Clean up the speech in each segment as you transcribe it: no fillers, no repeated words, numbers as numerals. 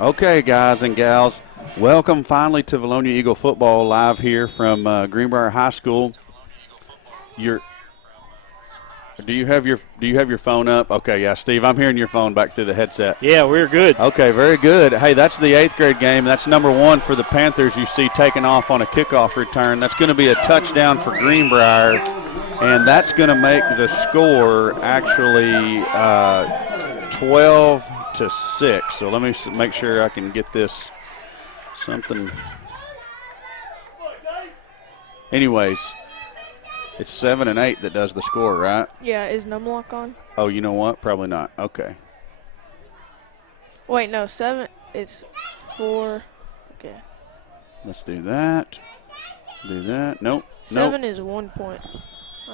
Okay, guys and gals, welcome finally to Vilonia Eagle football live here from Greenbrier High School. Do you have your phone up? Okay, yeah, Steve, I'm hearing your phone back through the headset. Yeah, we're good. Okay, very good. Hey, that's the 8th grade game. That's number 1 for the Panthers. You see taking off on a kickoff return. That's going to be a touchdown for Greenbrier, and that's going to make the score actually 12-6. So let me make sure I can get this something. Anyways, it's 7 and 8 that does the score, right? Yeah, is Numlock on? Oh, you know what? Probably not. Okay. Wait, no, 7. It's 4. Okay. Let's do that. Do that. Nope. 7 is 1 point.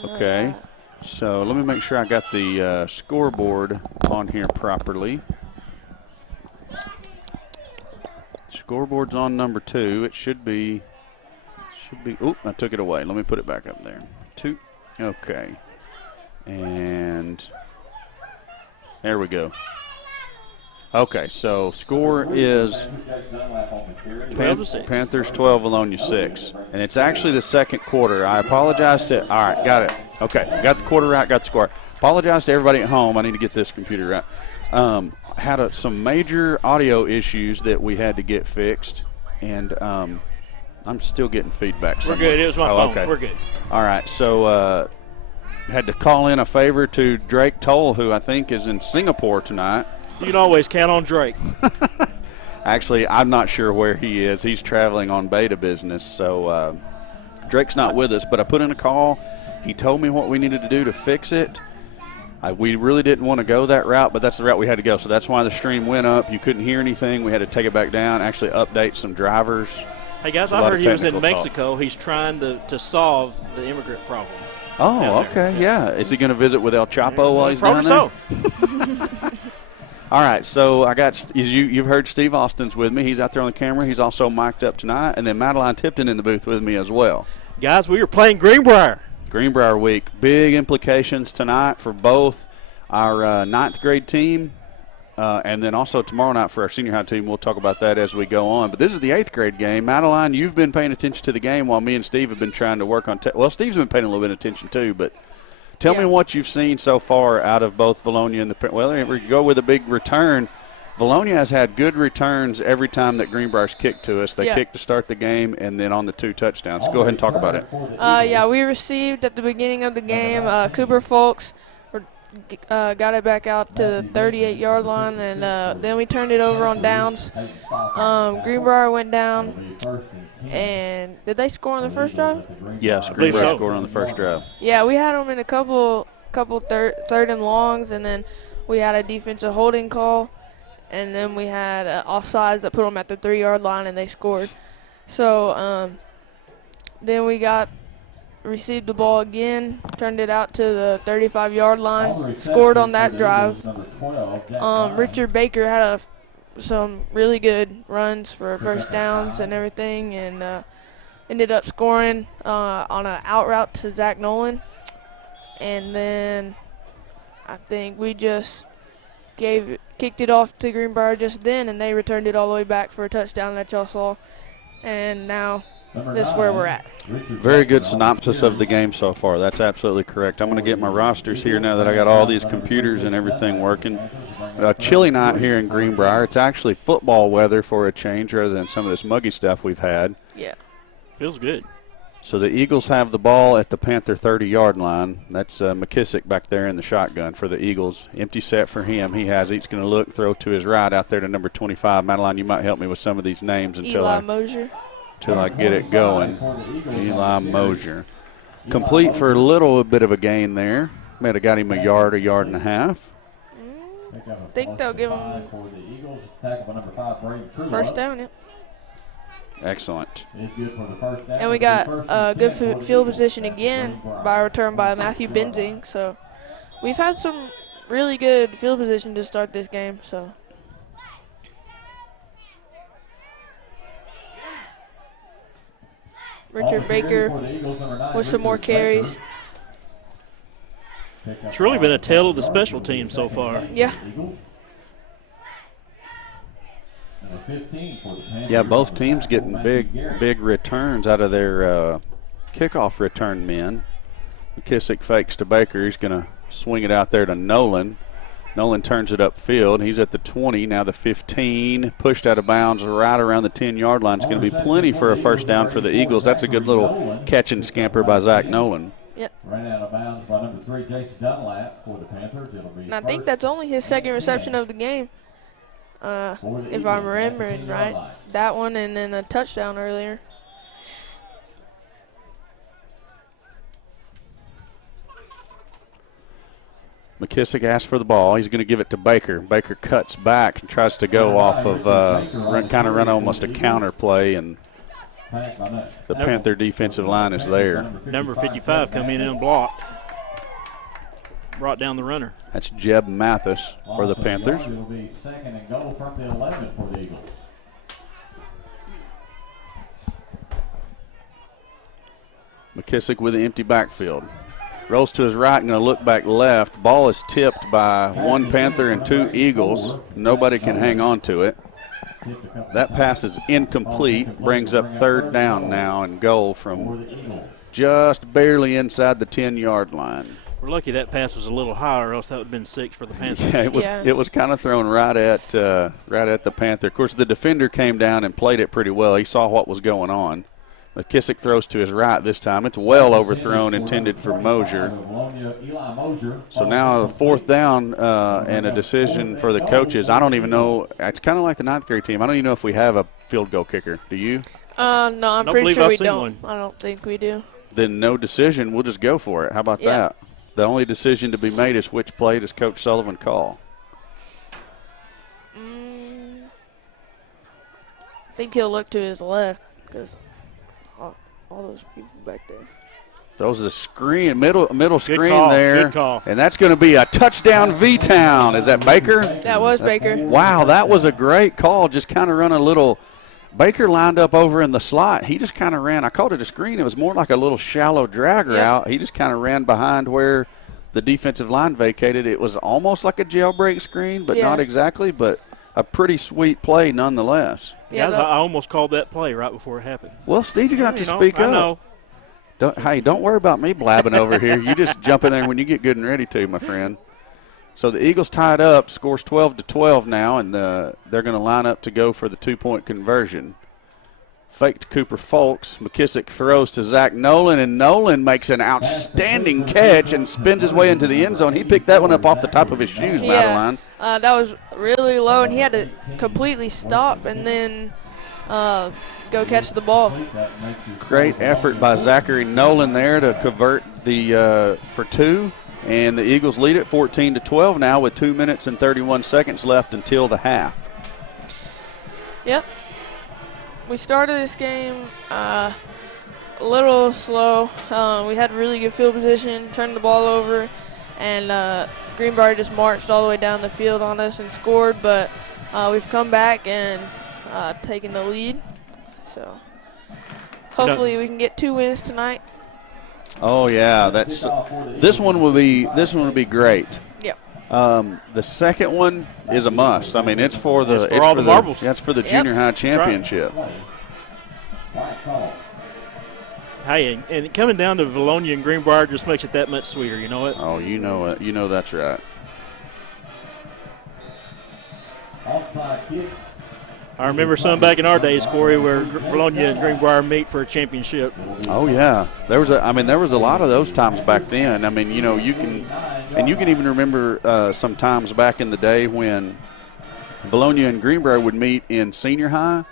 Okay. So let me make sure I got the scoreboard on here properly. Scoreboard's on number 2. It should be. Oop! I took it away. Let me put it back up there. 2. Okay. And there we go. Okay, so score is Panthers 12, Vilonia 6. And it's actually the second quarter. I apologize to – all right, got it. Okay, got the quarter right, got the score. Apologize to everybody at home. I need to get this computer right. Had some major audio issues that we had to get fixed, and I'm still getting feedback. We're good. It was my phone. Okay. We're good. All right, so had to call in a favor to Drake Toll, who I think is in Singapore tonight. You can always count on Drake. Actually, I'm not sure where he is. He's traveling on beta business, so Drake's not with us. But I put in a call. He told me what we needed to do to fix it. We really didn't want to go that route, but that's the route we had to go. So that's why the stream went up. You couldn't hear anything. We had to take it back down, actually update some drivers. Hey, guys, I heard he was in Mexico. He's trying to solve the immigrant problem. Oh, okay, yeah. Is he going to visit with El Chapo while he's down there? Probably so. All right, so I got you've heard Steve Austin's with me. He's out there on the camera. He's also mic'd up tonight, and then Madeline Tipton in the booth with me as well. Guys, we are playing Greenbrier. Greenbrier week. Big implications tonight for both our 9th grade team and then also tomorrow night for our senior high team. We'll talk about that as we go on. But this is the 8th grade game. Madeline, you've been paying attention to the game while me and Steve have been trying to work on well, Steve's been paying a little bit of attention too, but tell me what you've seen so far out of both Vilonia and the – well, we go with a big return. Vilonia has had good returns every time that Greenbrier's kicked to us. They kicked to start the game and then on the 2 touchdowns. Go ahead and talk about it. Yeah, we received at the beginning of the game Cooper Folks got it back out to the 38-yard line, and then we turned it over on downs. Greenbrier went down. And did they score on the first drive? Yes, Greenbrier scored on the first drive. Yeah, we had them in a couple third and longs, and then we had a defensive holding call, and then we had offsides that put them at the 3-yard line, and they scored. So then we received the ball again, turned it out to the 35-yard line, scored on that drive. Richard Baker had some really good runs for first downs and everything, and ended up scoring on an out route to Zach Nolan. And then I think we just kicked it off to Greenbrier just then, and they returned it all the way back for a touchdown that y'all saw. And now this is where we're at. Very good synopsis of the game so far. That's absolutely correct. I'm going to get my rosters here now that I got all these computers and everything working. A chilly night here in Greenbrier. It's actually football weather for a change rather than some of this muggy stuff we've had. Yeah. Feels good. So the Eagles have the ball at the Panther 30-yard line. That's McKissick back there in the shotgun for the Eagles. Empty set for him. He's going to look, throw to his right out there to number 25. Madeline, you might help me with some of these names until I get it going. Eli Mosier. Complete for a little bit of a gain there. Might have got him a yard and a half. I think they'll give him first down. Yeah. Excellent. And we got good field position again by a return by Matthew Benzing. So we've had some really good field position to start this game. So. Richard Baker with some more carries. It's really been a tale of the special teams so far. Yeah. Yeah, both teams getting big returns out of their kickoff return men. McKissick fakes to Baker. He's going to swing it out there to Nolan. Nolan turns it upfield. He's at the 20, now the 15. Pushed out of bounds right around the 10-yard line. It's going to be plenty for a first down for the Eagles. That's a good little catch and scamper by Zach Nolan. Yep. Ran out of bounds by number 3, Jason Dunlap for the Panthers. It'll be and I think that's only his second reception of the game, if I'm remembering right. That one and then a touchdown earlier. McKissick asks for the ball. He's going to give it to Baker. Baker cuts back and tries to go off of kind of run almost a counter play, and the Panther defensive line is there. Number 55 come in and blocked. Brought down the runner. That's Jeb Mathis for the Panthers. It'll be second and goal from the 11 for the Eagles. McKissick with the empty backfield. Rolls to his right and going to look back left. Ball is tipped by one Panther and two Eagles. Nobody can hang on to it. That pass is incomplete. Brings up third down now and goal from just barely inside the 10-yard line. We're lucky that pass was a little higher, or else that would have been 6 for the Panthers. Yeah, it was kind of thrown right at the Panther. Of course, the defender came down and played it pretty well. He saw what was going on. McKissick throws to his right this time. It's well overthrown, intended for Mosier. So now a fourth down and a decision for the coaches. I don't even know. It's kind of like the ninth grade team. I don't even know if we have a field goal kicker. Do you? No, I'm pretty sure we don't. I don't think we do. Then no decision. We'll just go for it. How about that? The only decision to be made is which play does Coach Sullivan call? I think he'll look to his left because all those people back there. Throws a screen, middle screen call, there. Good call. And that's going to be a touchdown V-Town. Is that Baker? That was Baker. Wow, that was a great call. Just kind of run a little. Baker lined up over in the slot. He just kind of ran. I called it a screen. It was more like a little shallow dragger out. He just kind of ran behind where the defensive line vacated. It was almost like a jailbreak screen, but not exactly, but a pretty sweet play nonetheless. Guys, I almost called that play right before it happened. Well, Steve, you're going to have to speak up. I know. Don't worry about me blabbing over here. You just jump in there when you get good and ready to, my friend. So the Eagles tied up, scores 12-12 now, and they're going to line up to go for the two-point conversion. Fake to Cooper Folks. McKissick throws to Zach Nolan, and Nolan makes an outstanding catch and spins his way into the end zone. He picked that one up off the top of his shoes, Madeline. That was really low, and he had to completely stop and then go catch the ball. Great effort by Zachary Nolan there to convert the for two. And the Eagles lead it 14-12 now with 2 minutes and 31 seconds left until the half. Yep. We started this game a little slow. We had really good field position, turned the ball over, and Greenbrier just marched all the way down the field on us and scored. But we've come back and taken the lead. So hopefully we can get 2 wins tonight. Oh yeah, this one will be great. Yep. The second one is a must. I mean, it's for the marbles. That's for the junior high championship. Hey, and coming down to Vilonia and Greenbrier just makes it that much sweeter. You know it. Oh, you know it. You know that's right. I remember some back in our days, Corey, where Vilonia and Greenbrier meet for a championship. Oh yeah, there was a lot of those times back then. I mean, you know, you can even remember some times back in the day when Vilonia and Greenbrier would meet in senior high,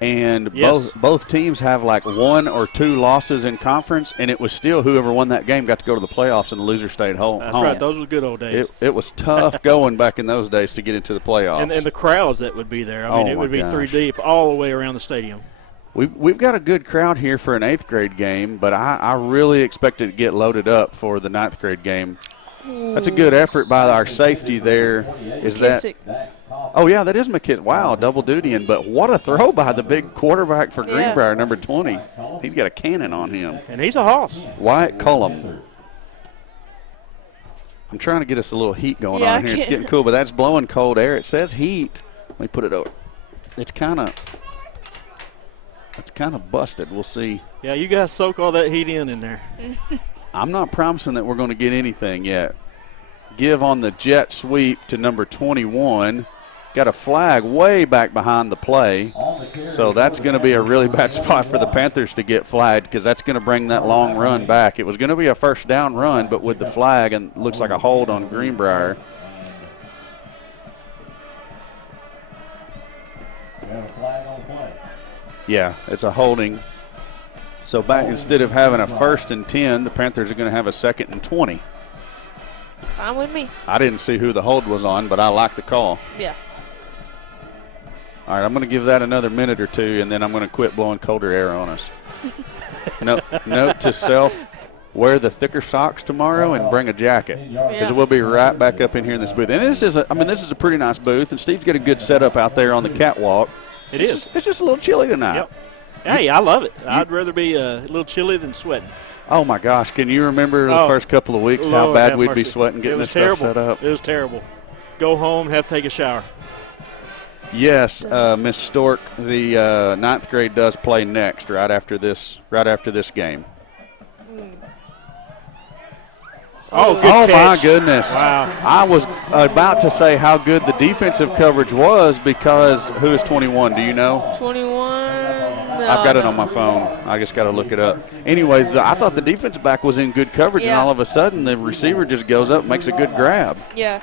and both teams have like 1 or 2 losses in conference, and it was still whoever won that game got to go to the playoffs, and the loser stayed home. That's right. Those were good old days. It was tough going back in those days to get into the playoffs. And the crowds that would be there. I mean, it would be 3 deep all the way around the stadium. We've got a good crowd here for an 8th grade game, but I really expect it to get loaded up for the 9th grade game. That's a good effort by our safety there. Oh, yeah, that is McKissick. Wow, double dutying. But what a throw by the big quarterback for Greenbrier, number 20. He's got a cannon on him. And he's a hoss. Wyatt Cullum. I'm trying to get us a little heat going on here. It's getting cool, but that's blowing cold air. It says heat. Let me put it over. it's kind of busted. We'll see. Yeah, you guys soak all that heat in there. I'm not promising that we're going to get anything yet. Give on the jet sweep to number 21. Got a flag way back behind the play. So that's going to be a really bad spot for the Panthers to get flagged because that's going to bring that long run back. It was going to be a first down run, but with the flag, and looks like a hold on Greenbrier. Yeah, it's a holding. So back, instead of having a 1st and 10, the Panthers are going to have a 2nd and 20. Fine with me. I didn't see who the hold was on, but I like the call. Yeah. All right, I'm going to give that another minute or two, and then I'm going to quit blowing colder air on us. Note to self, wear the thicker socks tomorrow and bring a jacket, because we'll be right back up in here in this booth. And this is a pretty nice booth, and Steve's got a good setup out there on the catwalk. It's just a little chilly tonight. Yep. Hey, I love it. I'd rather be a little chilly than sweating. Oh, my gosh. Can you remember the first couple of weeks how bad we'd be sweating getting this stuff set up? It was terrible. Go home and have to take a shower. Yes, Miss Stork, the 9th grade does play next right after this game. Oh, good catch. My goodness. Wow. I was about to say how good the defensive coverage was because who is 21? Do you know? 21. I've got it on my phone. I just got to look it up. Anyways, I thought the defensive back was in good coverage, and all of a sudden the receiver just goes up and makes a good grab. Yeah.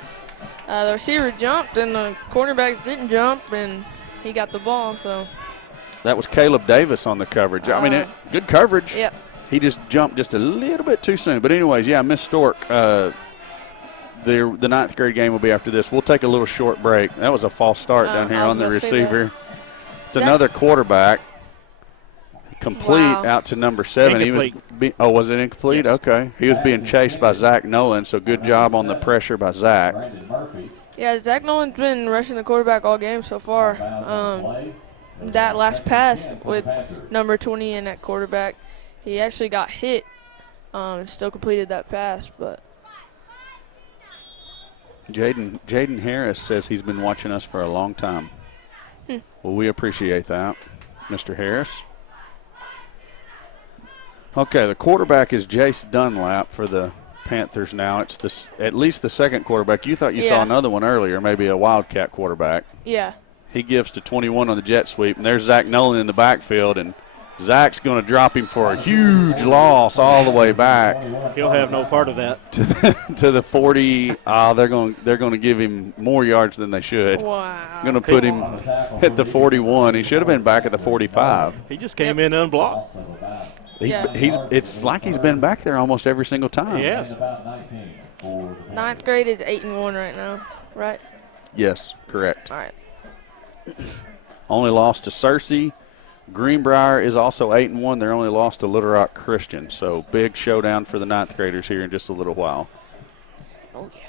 The receiver jumped, and the cornerbacks didn't jump, and he got the ball. So that was Caleb Davis on the coverage. I mean, good coverage. Yep. He just jumped just a little bit too soon. But anyways, yeah, Miss Stork, the 9th grade game will be after this. We'll take a little short break. That was a false start down here on the receiver. It's another quarterback. Complete out to number 7. Incomplete. Was it incomplete? Yes. Okay. He was being chased by Zach Nolan, so good job on the pressure by Zach. Yeah, Zach Nolan's been rushing the quarterback all game so far. That last pass with number 20 in at quarterback, he actually got hit and still completed that pass. But Jaden Harris says he's been watching us for a long time. Well, we appreciate that, Mr. Harris. Okay, the quarterback is Jace Dunlap for the Panthers now. It's at least the second quarterback. You thought you saw another one earlier, maybe a Wildcat quarterback. Yeah. He gives to 21 on the jet sweep, and there's Zach Nolan in the backfield, and Zach's going to drop him for a huge loss all the way back. He'll have no part of that. To the 40. They're going to give him more yards than they should. Wow. Going to put him at the 41. He should have been back at the 45. He just came in unblocked. It's like he's been back there almost every single time. Yes. 9th grade is 8-1 right now, right? Yes, correct. All right. Only lost to Searcy. Greenbrier is also 8-1. They're only lost to Little Rock Christian. So big showdown for the 9th graders here in just a little while. Oh, yeah.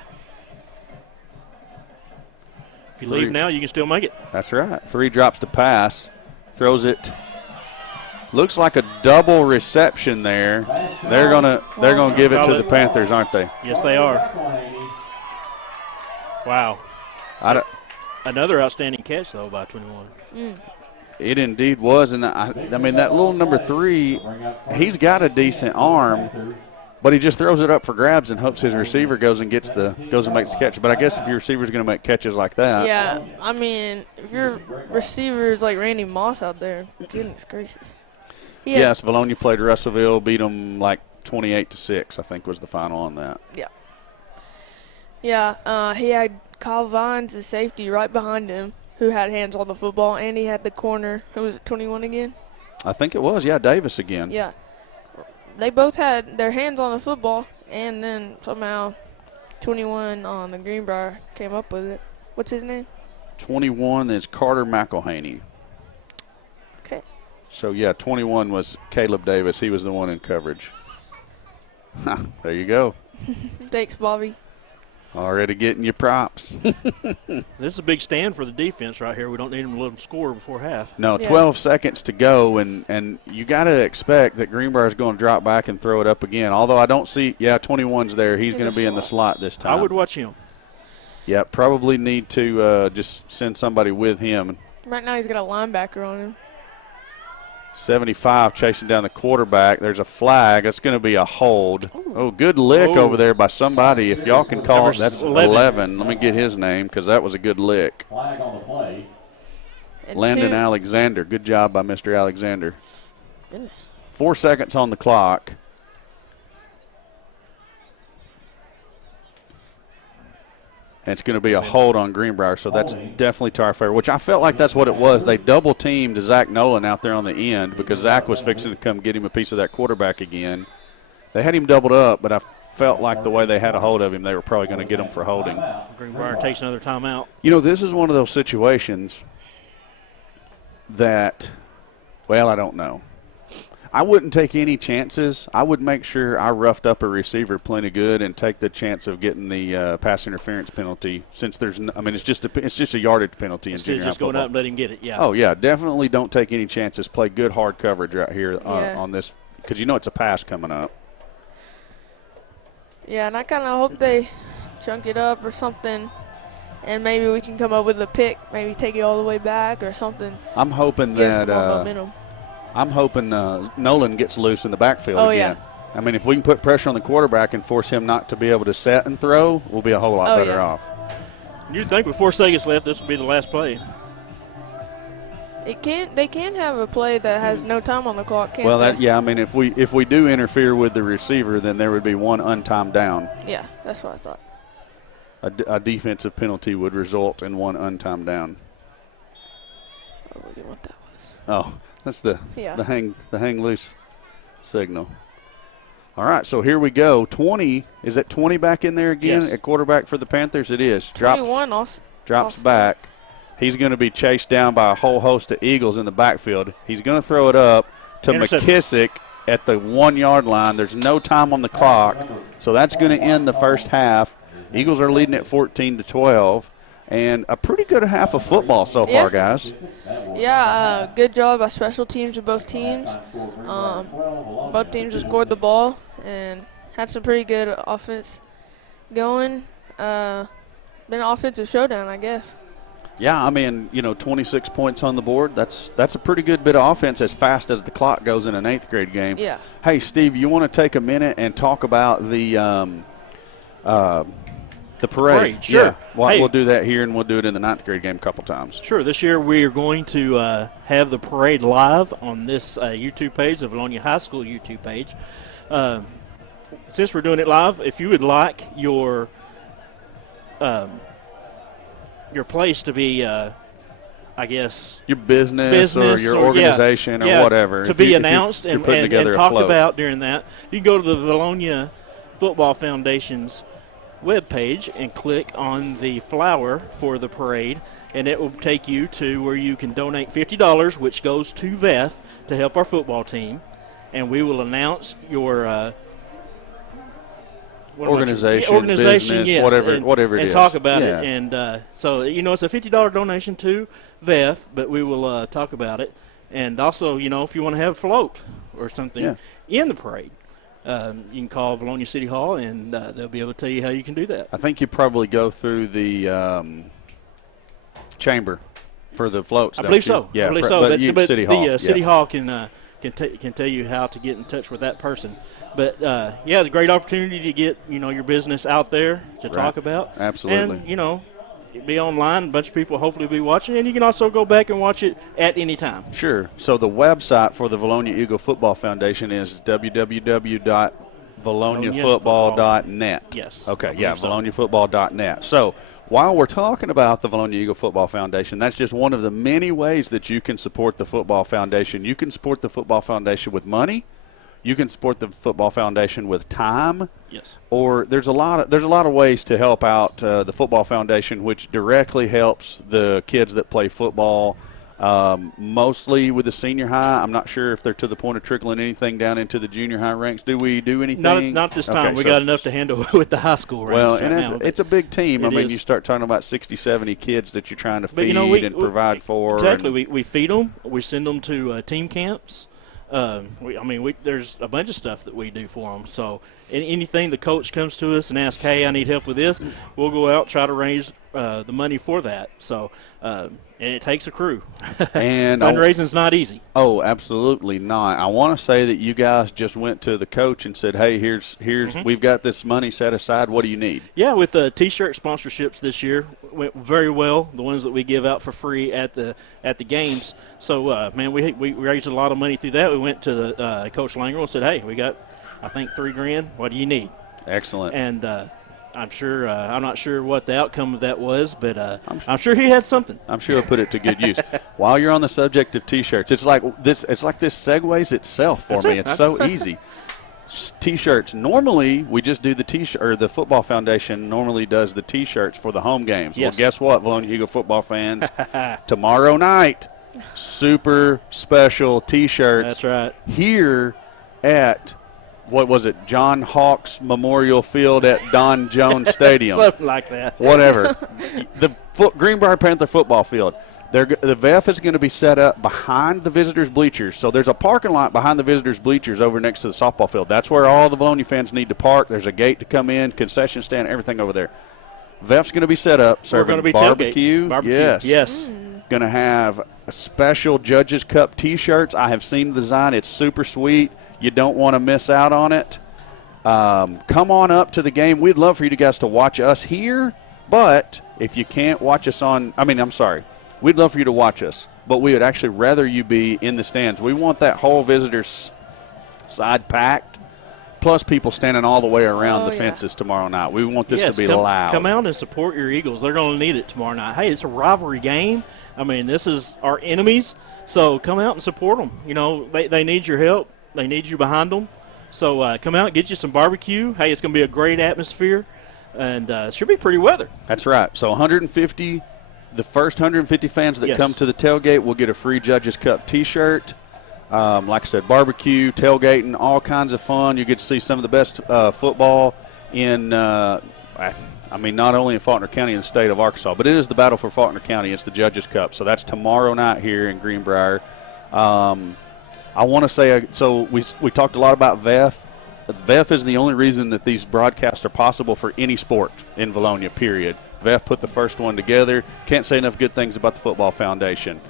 If you leave now, you can still make it. That's right. 3 drops to pass. Throws it. Looks like a double reception there. They're gonna give it to the Panthers, aren't they? Yes, they are. Wow. Another outstanding catch, though, by 21. It indeed was, and I mean that little number 3, he's got a decent arm, but he just throws it up for grabs and hopes his receiver goes and makes the catch. But I guess if your receiver's going to make catches like that, yeah. I mean, if your receiver's like Randy Moss out there, goodness gracious. Yes, Vilonia played Russellville, beat them like 28-6. I think was the final on that. Yeah. Yeah. He had Kyle Vines, the safety, right behind him, who had hands on the football, and he had the corner. Who was it, 21 again? I think it was, Davis again. Yeah. They both had their hands on the football, and then somehow 21 on the Greenbrier came up with it. What's his name? 21 is Carter McElhaney. Okay. So, 21 was Caleb Davis. He was the one in coverage. There you go. Thanks, Bobby. Already getting your props. This is a big stand for the defense right here. We don't need them to let them score before half. No, 12 seconds to go, and you got to expect that Greenbrier is going to drop back and throw it up again. Although I don't see, 21's there. He's going to be in the slot this time. I would watch him. Yeah, probably need to just send somebody with him. Right now he's got a linebacker on him. 75 chasing down the quarterback. There's a flag. That's going to be a hold. Oh, good lick over there by somebody. If y'all can call it, that's 11. Let me get his name because that was a good lick. Flag on the play. Landon Alexander. Good job by Mr. Alexander. Goodness. 4 seconds on the clock. And it's going to be a hold on Greenbrier, so that's definitely to our favor, which I felt like that's what it was. They double-teamed Zach Nolan out there on the end because Zach was fixing to come get him a piece of that quarterback again. They had him doubled up, but I felt like the way they had a hold of him, they were probably going to get him for holding. Greenbrier takes another timeout. You know, this is one of those situations that, well, I don't know. I wouldn't take any chances. I would make sure I roughed up a receiver plenty good and take the chance of getting the pass interference penalty. Since there's, it's just a yardage penalty in junior high just going football. up and let him get it. Yeah. Oh yeah, definitely don't take any chances. Play good hard coverage right here on this because you know it's a pass coming up. Yeah, and I kind of hope they chunk it up or something, and maybe we can come up with a pick, maybe take it all the way back or something. I'm hoping Give that. some more momentum. I'm hoping Nolan gets loose in the backfield again. Yeah. I mean, if we can put pressure on the quarterback and force him not to be able to set and throw, we'll be a whole lot better off. You'd think with 4 seconds left, this would be the last play. They can't have a play that has no time on the clock, can't Well, they? if we do interfere with the receiver, then there would be one untimed down. Yeah, that's what I thought. A defensive penalty would result in one untimed down. Oh, look at what that was. Oh, that's the hang loose signal. All right, so here we go. 20, is that 20 back in there again at quarterback for the Panthers? It is. 21 drops back. He's going to be chased down by a whole host of Eagles in the backfield. He's going to throw it up to McKissick at the 1 yard line. There's no time on the clock, so that's going to end the first half. Eagles are leading at 14-12. And a pretty good half of football so far, guys. Yeah, good job by special teams of both teams. Both teams have scored the ball and had some pretty good offense going. Been an offensive showdown, I guess. Yeah, 26 points on the board. That's a pretty good bit of offense as fast as the clock goes in an 8th grade game. Yeah. Hey, Steve, you want to take a minute and talk about the parade? Sure. Yeah. We'll do that here, and we'll do it in the 9th grade game a couple times. Sure. This year we are going to have the parade live on this YouTube page, the Vilonia High School YouTube page. Since we're doing it live, if you would like your place to be, I guess, your business or your organization or whatever to be announced and talked float about during that, you can go to the Vilonia Football Foundation's webpage and click on the flower for the parade, and it will take you to where you can donate $50, which goes to VEF to help our football team, and we will announce your organization, business, yes, whatever it is, and talk about it. And so it's a $50 donation to VEF, but we will talk about it. And also, if you want to have a float or something in the parade, you can call Vilonia City Hall, and they'll be able to tell you how you can do that. I think you probably go through the chamber for the floats. I believe so. Yeah, I believe so. But City Hall. The City Hall can tell you how to get in touch with that person. But it's a great opportunity to get your business out there to talk about. Absolutely. And be online. A bunch of people hopefully will be watching, and you can also go back and watch it at any time. Sure. So the website for the Vilonia Eagle Football Foundation is www.viloniafootball.net. Yes. Okay, viloniafootball.net. So while we're talking about the Vilonia Eagle Football Foundation, that's just one of the many ways that you can support the Football Foundation. You can support the Football Foundation with money. You can support the Football Foundation with time. Yes. Or there's a lot of ways to help out the Football Foundation, which directly helps the kids that play football, mostly with the senior high. I'm not sure if they're to the point of trickling anything down into the junior high ranks. Do we do anything? Not this time. We got enough to handle with the high school ranks. Well, and it's a big team. You start talking about 60, 70 kids that you're trying to feed and provide for. Exactly. We feed them. We send them to team camps. There's a bunch of stuff that we do for them. So anything the coach comes to us and asks, hey, I need help with this, we'll go out, try to the money for that. So, and it takes a crew. And fundraising's not easy. Oh, absolutely not. I want to say that you guys just went to the coach and said, "Hey, here's we've got this money set aside. What do you need?" Yeah, with the T-shirt sponsorships this year went very well. The ones that we give out for free at the games. So, man, we raised a lot of money through that. We went to the Coach Langer and said, "Hey, we got, I think, $3,000. What do you need?" Excellent. And I'm sure I'm not sure what the outcome of that was, but I'm sure he had something. I'm sure he'll put it to good use. While you're on the subject of T-shirts, it's like this segues itself for me. It's so easy. T-shirts. Normally, we just do the T-shirt, or the Football Foundation normally does the T-shirts for the home games. Yes. Well, guess what, Vilonia Eagle football fans? Tomorrow night, super special T-shirts. That's right. Here at, what was it, John Hawks Memorial Field at Don Jones Stadium. Something like that. Whatever. The Greenbrier Panther football field. The VEF is going to be set up behind the visitors' bleachers. So there's a parking lot behind the visitors' bleachers over next to the softball field. That's where all the Vilonia fans need to park. There's a gate to come in, concession stand, everything over there. VEF's going to be set up, serving barbecue. Yes. Going to have a special Judges Cup T-shirts. I have seen the design. It's super sweet. You don't want to miss out on it. Come on up to the game. We'd love for you guys to watch us here, but if you can't watch us we'd love for you to watch us, but we would actually rather you be in the stands. We want that whole visitors side packed, plus people standing all the way around the fences tomorrow night. We want this to be loud. Come out and support your Eagles. They're going to need it tomorrow night. Hey, it's a rivalry game. I mean, this is our enemies, so come out and support them. You know, they need your help. They need you behind them. So come out and get you some barbecue. Hey, it's going to be a great atmosphere, and it should be pretty weather. That's right. So 150, the first 150 fans that come to the tailgate will get a free Judges Cup T-shirt. Like I said, barbecue, tailgating, all kinds of fun. You get to see some of the best football in, not only in Faulkner County and the state of Arkansas, but it is the battle for Faulkner County. It's the Judges Cup. So that's tomorrow night here in Greenbrier. I want to say, so we talked a lot about VEF. VEF is the only reason that these broadcasts are possible for any sport in Vilonia, period. VEF put the first one together. Can't say enough good things about the Football Foundation.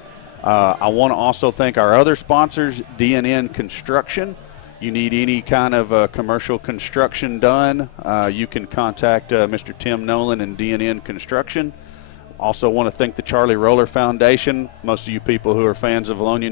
I want to also thank our other sponsors, DNN Construction. You need any kind of commercial construction done, you can contact Mr. Tim Nolan and DNN Construction. Also want to thank the Charlie Roller Foundation. Most of you people who are fans of Vilonia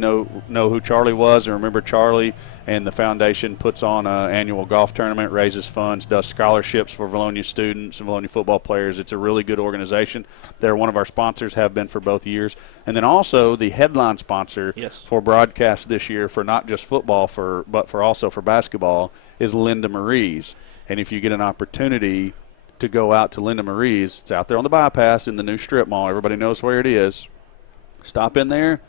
know who Charlie was and remember Charlie. And the foundation puts on an annual golf tournament, raises funds, does scholarships for Vilonia students and Vilonia football players. It's a really good organization. They're one of our sponsors, have been for both years. And then also the headline sponsor for broadcast this year for not just football, but also for basketball, is Linda Marie's. And if you get an opportunity to go out to Linda Marie's, it's out there on the bypass in the new strip mall. Everybody knows where it is. Stop in there.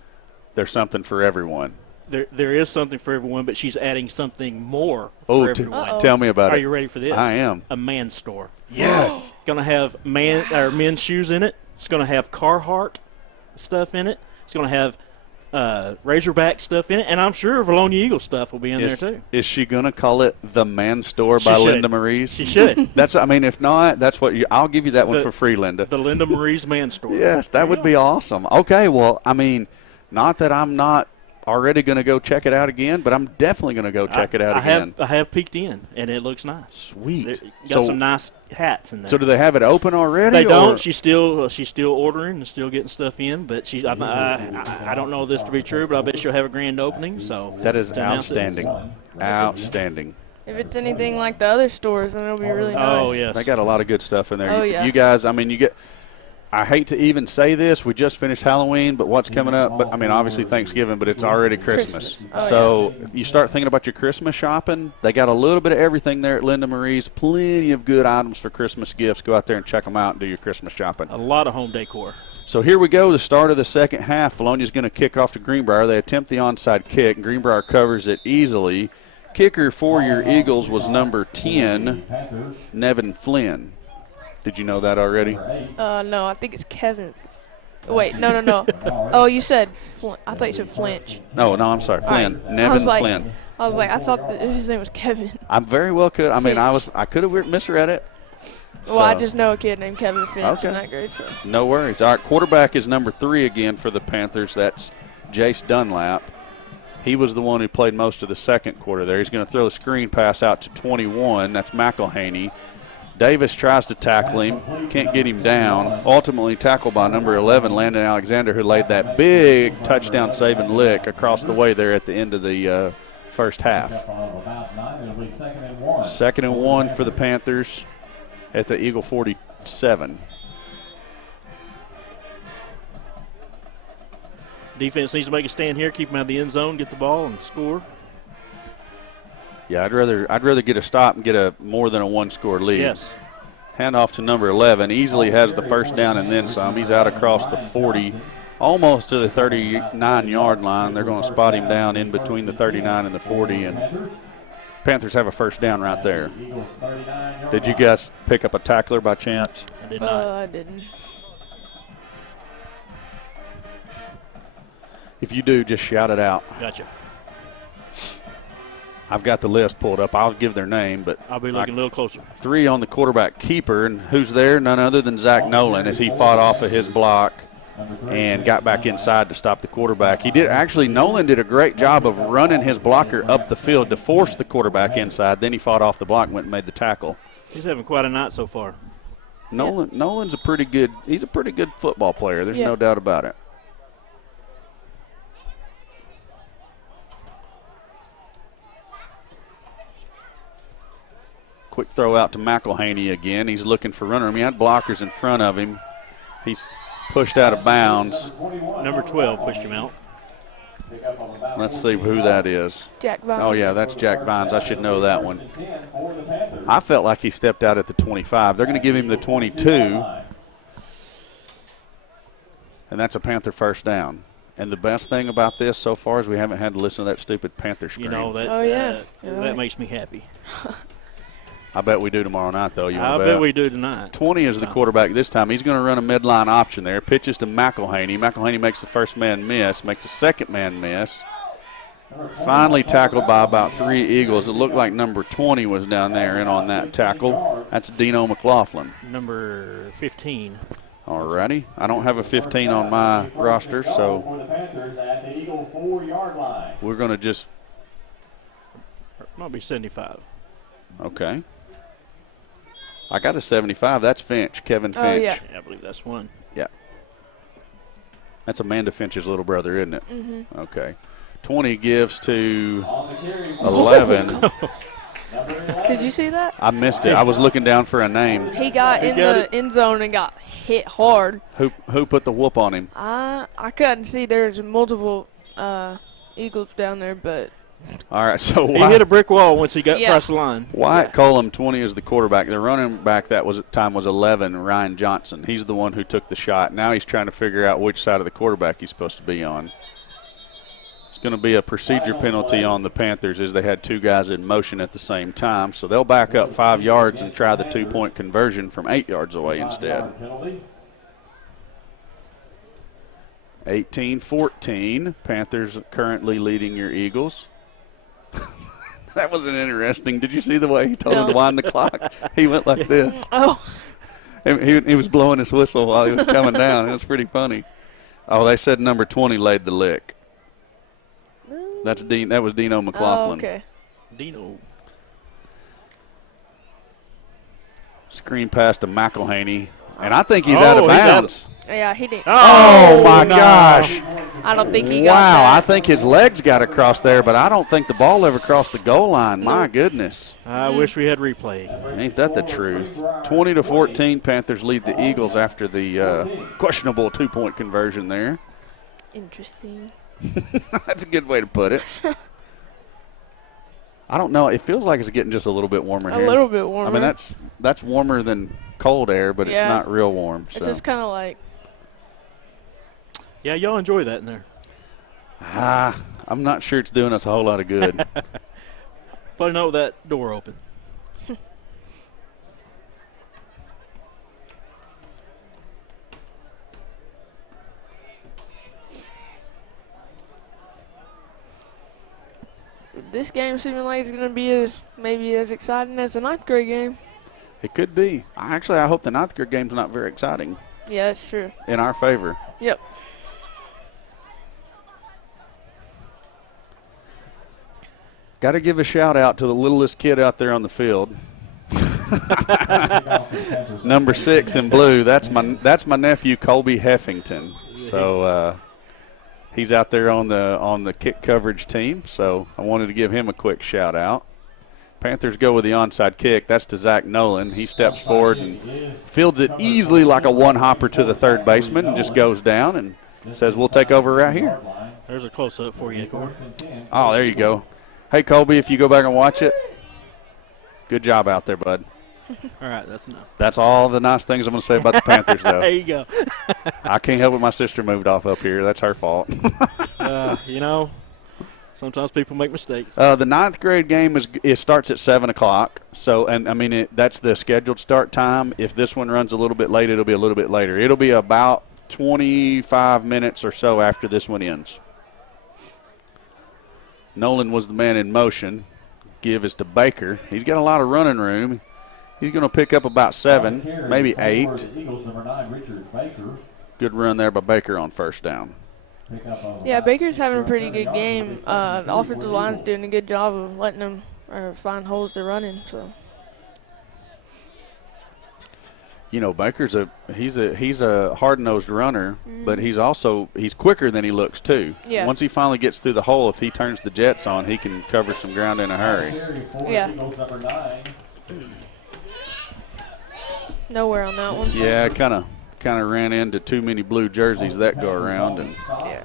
There's something for everyone. There is something for everyone, but she's adding something more for everyone. Tell me about it. Are you ready for this? I am. A man store. Yes. It's going to have men's shoes in it. It's going to have Carhartt stuff in it. It's going to have Razorback stuff in it, and I'm sure Vilonia Eagle stuff will be in there too. Is she going to call it the Man Store by Linda Marie's? She should. If not, that's what I'll give you that one for free, Linda. The Linda Marie's Man Store. Yes, that would be awesome. Okay, well, not that I'm not already going to go check it out again, but I'm definitely going to go check it out again. I have peeked in, and it looks nice. Sweet. Got some nice hats in there. So do they have it open already? They don't. She's still ordering and still getting stuff in, but I don't know this to be true, but I bet she'll have a grand opening. So that is outstanding. Outstanding. If it's anything like the other stores, then it'll be really nice. Oh, yes. They got a lot of good stuff in there. Oh, yeah. You guys, I hate to even say this. We just finished Halloween, but what's coming up? But obviously Thanksgiving, but it's already Christmas. So if you start thinking about your Christmas shopping, they got a little bit of everything there at Linda Marie's. Plenty of good items for Christmas gifts. Go out there and check them out and do your Christmas shopping. A lot of home decor. So here we go, the start of the second half. Vilonia's going to kick off to Greenbrier. They attempt the onside kick. Greenbrier covers it easily. Kicker for your Eagles was number 10, Nevin Flynn. Did you know that already? No, I think it's Kevin. Wait, no. Oh, you said I thought you said Flinch. No, I'm sorry, Flynn. Right. Nevin Flynn. I was like, I thought his name was Kevin. I very well could. I could have misread it. Well, I just know a kid named Kevin Finch in Okay. that grade. So. No worries. All right, quarterback is number 3 again for the Panthers. That's Jace Dunlap. He was the one who played most of the second quarter there. He's going to throw the screen pass out to 21. That's McElhaney. Davis tries to tackle him, can't get him down. Ultimately tackled by number 11, Landon Alexander, who laid that big touchdown-saving lick across the way there at the end of the first half. 2nd and 1 for the Panthers at the Eagle 47. Defense needs to make a stand here, keep him out of the end zone, get the ball, and score. Yeah, I'd rather get a stop and get a more than a one-score lead. Yes. Handoff to number 11. Easily has the first down and then some. He's out across the 40, almost to the 39-yard line. They're going to spot him down in between the 39 and the 40, and Panthers have a first down right there. Did you guys pick up a tackler by chance? I did not. I didn't. If you do, just shout it out. Gotcha. I've got the list pulled up. I'll give their name, but I'll be looking a little closer. 3 on the quarterback keeper, and who's there? None other than Zach Nolan as he fought off of his block and got back inside to stop the quarterback. Nolan did a great job of running his blocker up the field to force the quarterback inside. Then he fought off the block and went and made the tackle. He's having quite a night so far. Nolan's a pretty good football player. There's no doubt about it. Quick throw out to McElhaney again. He's looking for runner. He had blockers in front of him. He's pushed out of bounds. Number 12 pushed him out. Let's see who that is. Jack Vines. Oh, yeah, that's Jack Vines. I should know that one. I felt like he stepped out at the 25. They're going to give him the 22. And that's a Panther first down. And the best thing about this so far is we haven't had to listen to that stupid Panther scream. You know, that, Oh, yeah. that makes me happy. I bet we do tomorrow night, though. I bet we do tonight. 20 is the quarterback this time. He's going to run a midline option there. Pitches to McElhaney. McElhaney makes the first man miss, makes the second man miss. Finally tackled by about 3 Eagles. It looked like number 20 was down there in on that tackle. That's Dino McLaughlin. Number 15. All righty. I don't have a 15 on my roster, so we're going to just. Might be 75. Okay. I got a 75. That's Finch, Kevin Finch. Oh, yeah. I believe that's one. Yeah. That's Amanda Finch's little brother, isn't it? Mm-hmm. Okay. 20 gives to 11. Did you see that? I missed it. I was looking down for a name. He got in the end zone and got hit hard. Who put the whoop on him? I couldn't see. There's multiple Eagles down there, but All right, so He hit a brick wall once he got across the line. Wyatt Cullum, 20 is the quarterback. The running back that was at the time was 11, Ryan Johnson. He's the one who took the shot. Now he's trying to figure out which side of the quarterback he's supposed to be on. It's going to be a procedure penalty on the Panthers as they had 2 guys in motion at the same time. So they'll back up 5 yards and try the 2-point conversion from 8 yards away instead. 18-14. Panthers currently leading your Eagles. That wasn't interesting. Did you see the way he told him to wind the clock? He went like this. oh, He was blowing his whistle while he was coming down. It was pretty funny. Oh, they said number 20 laid the lick. That was Dino McLaughlin. okay. Dino. Screen pass to McElhaney. And I think he's out of bounds. Yeah, he didn't. Oh, my gosh. I don't think he got Wow, that. I think his legs got across there, but I don't think the ball ever crossed the goal line. My goodness. I wish we had replay. Ain't that the truth? 20-14, Panthers lead the Eagles after the questionable 2-point conversion there. Interesting. That's a good way to put it. I don't know. It feels like it's getting just a little bit warmer here. A little bit warmer. I mean, that's warmer than cold air, but it's not real warm. It's So. just kind of like. Yeah, y'all enjoy that in there. I'm not sure it's doing us a whole lot of good. But I know that door open. This game seeming like it's going to be maybe as exciting as the 9th grade game. It could be. I hope the ninth grade game's not very exciting. Yeah, that's true. In our favor. Yep. Got to give a shout out to the littlest kid out there on the field. Number 6 in blue. That's my nephew Colby Heffington. So he's out there on the kick coverage team. So I wanted to give him a quick shout out. Panthers go with the onside kick. That's to Zach Nolan. He steps forward and fields it easily like a one-hopper to the third baseman and just goes down and says, we'll take over right here. There's a close-up for you, Corey. Oh, there you go. Hey, Colby, if you go back and watch it, good job out there, bud. All right, that's enough. That's all the nice things I'm going to say about the Panthers, though. There you go. I can't help it. My sister moved off up here. That's her fault. Sometimes people make mistakes. The ninth grade game starts at 7 o'clock. So, that's the scheduled start time. If this one runs a little bit late, it'll be a little bit later. It'll be about 25 minutes or so after this one ends. Nolan was the man in motion. Give is to Baker. He's got a lot of running room. He's going to pick up about 7, maybe 8. Good run there by Baker on first down. Yeah, Baker's having a pretty good game. The offensive line's doing a good job of letting him find holes to run in. So. You know, Baker's he's a hard-nosed runner, but he's quicker than he looks too. Yeah. Once he finally gets through the hole, if he turns the jets on, he can cover some ground in a hurry. Yeah. Nowhere on that one. Yeah, kind of ran into too many blue jerseys that go around. And yeah.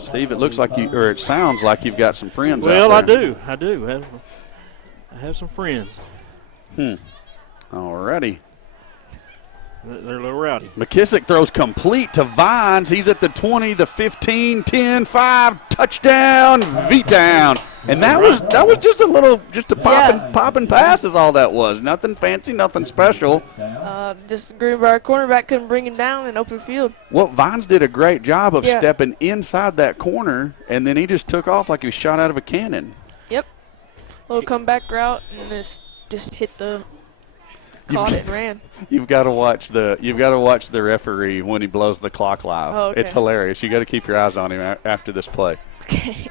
Steve, it sounds like you've got some friends. Well, out there. I do. I have some friends. Alrighty. They're a little rowdy. McKissick throws complete to Vines. He's at the 20, the 15, 10, 5, touchdown, V-Town. And that was just a popping pass is all that was. Nothing fancy, nothing special. Just the Greenbrier cornerback couldn't bring him down in open field. Well, Vines did a great job of stepping inside that corner, and then he just took off like he was shot out of a cannon. Yep. Little comeback route, and just hit the caught it and ran. You've got to watch the referee when he blows the clock live. Oh, okay. It's hilarious. You got to keep your eyes on him after this play. Okay.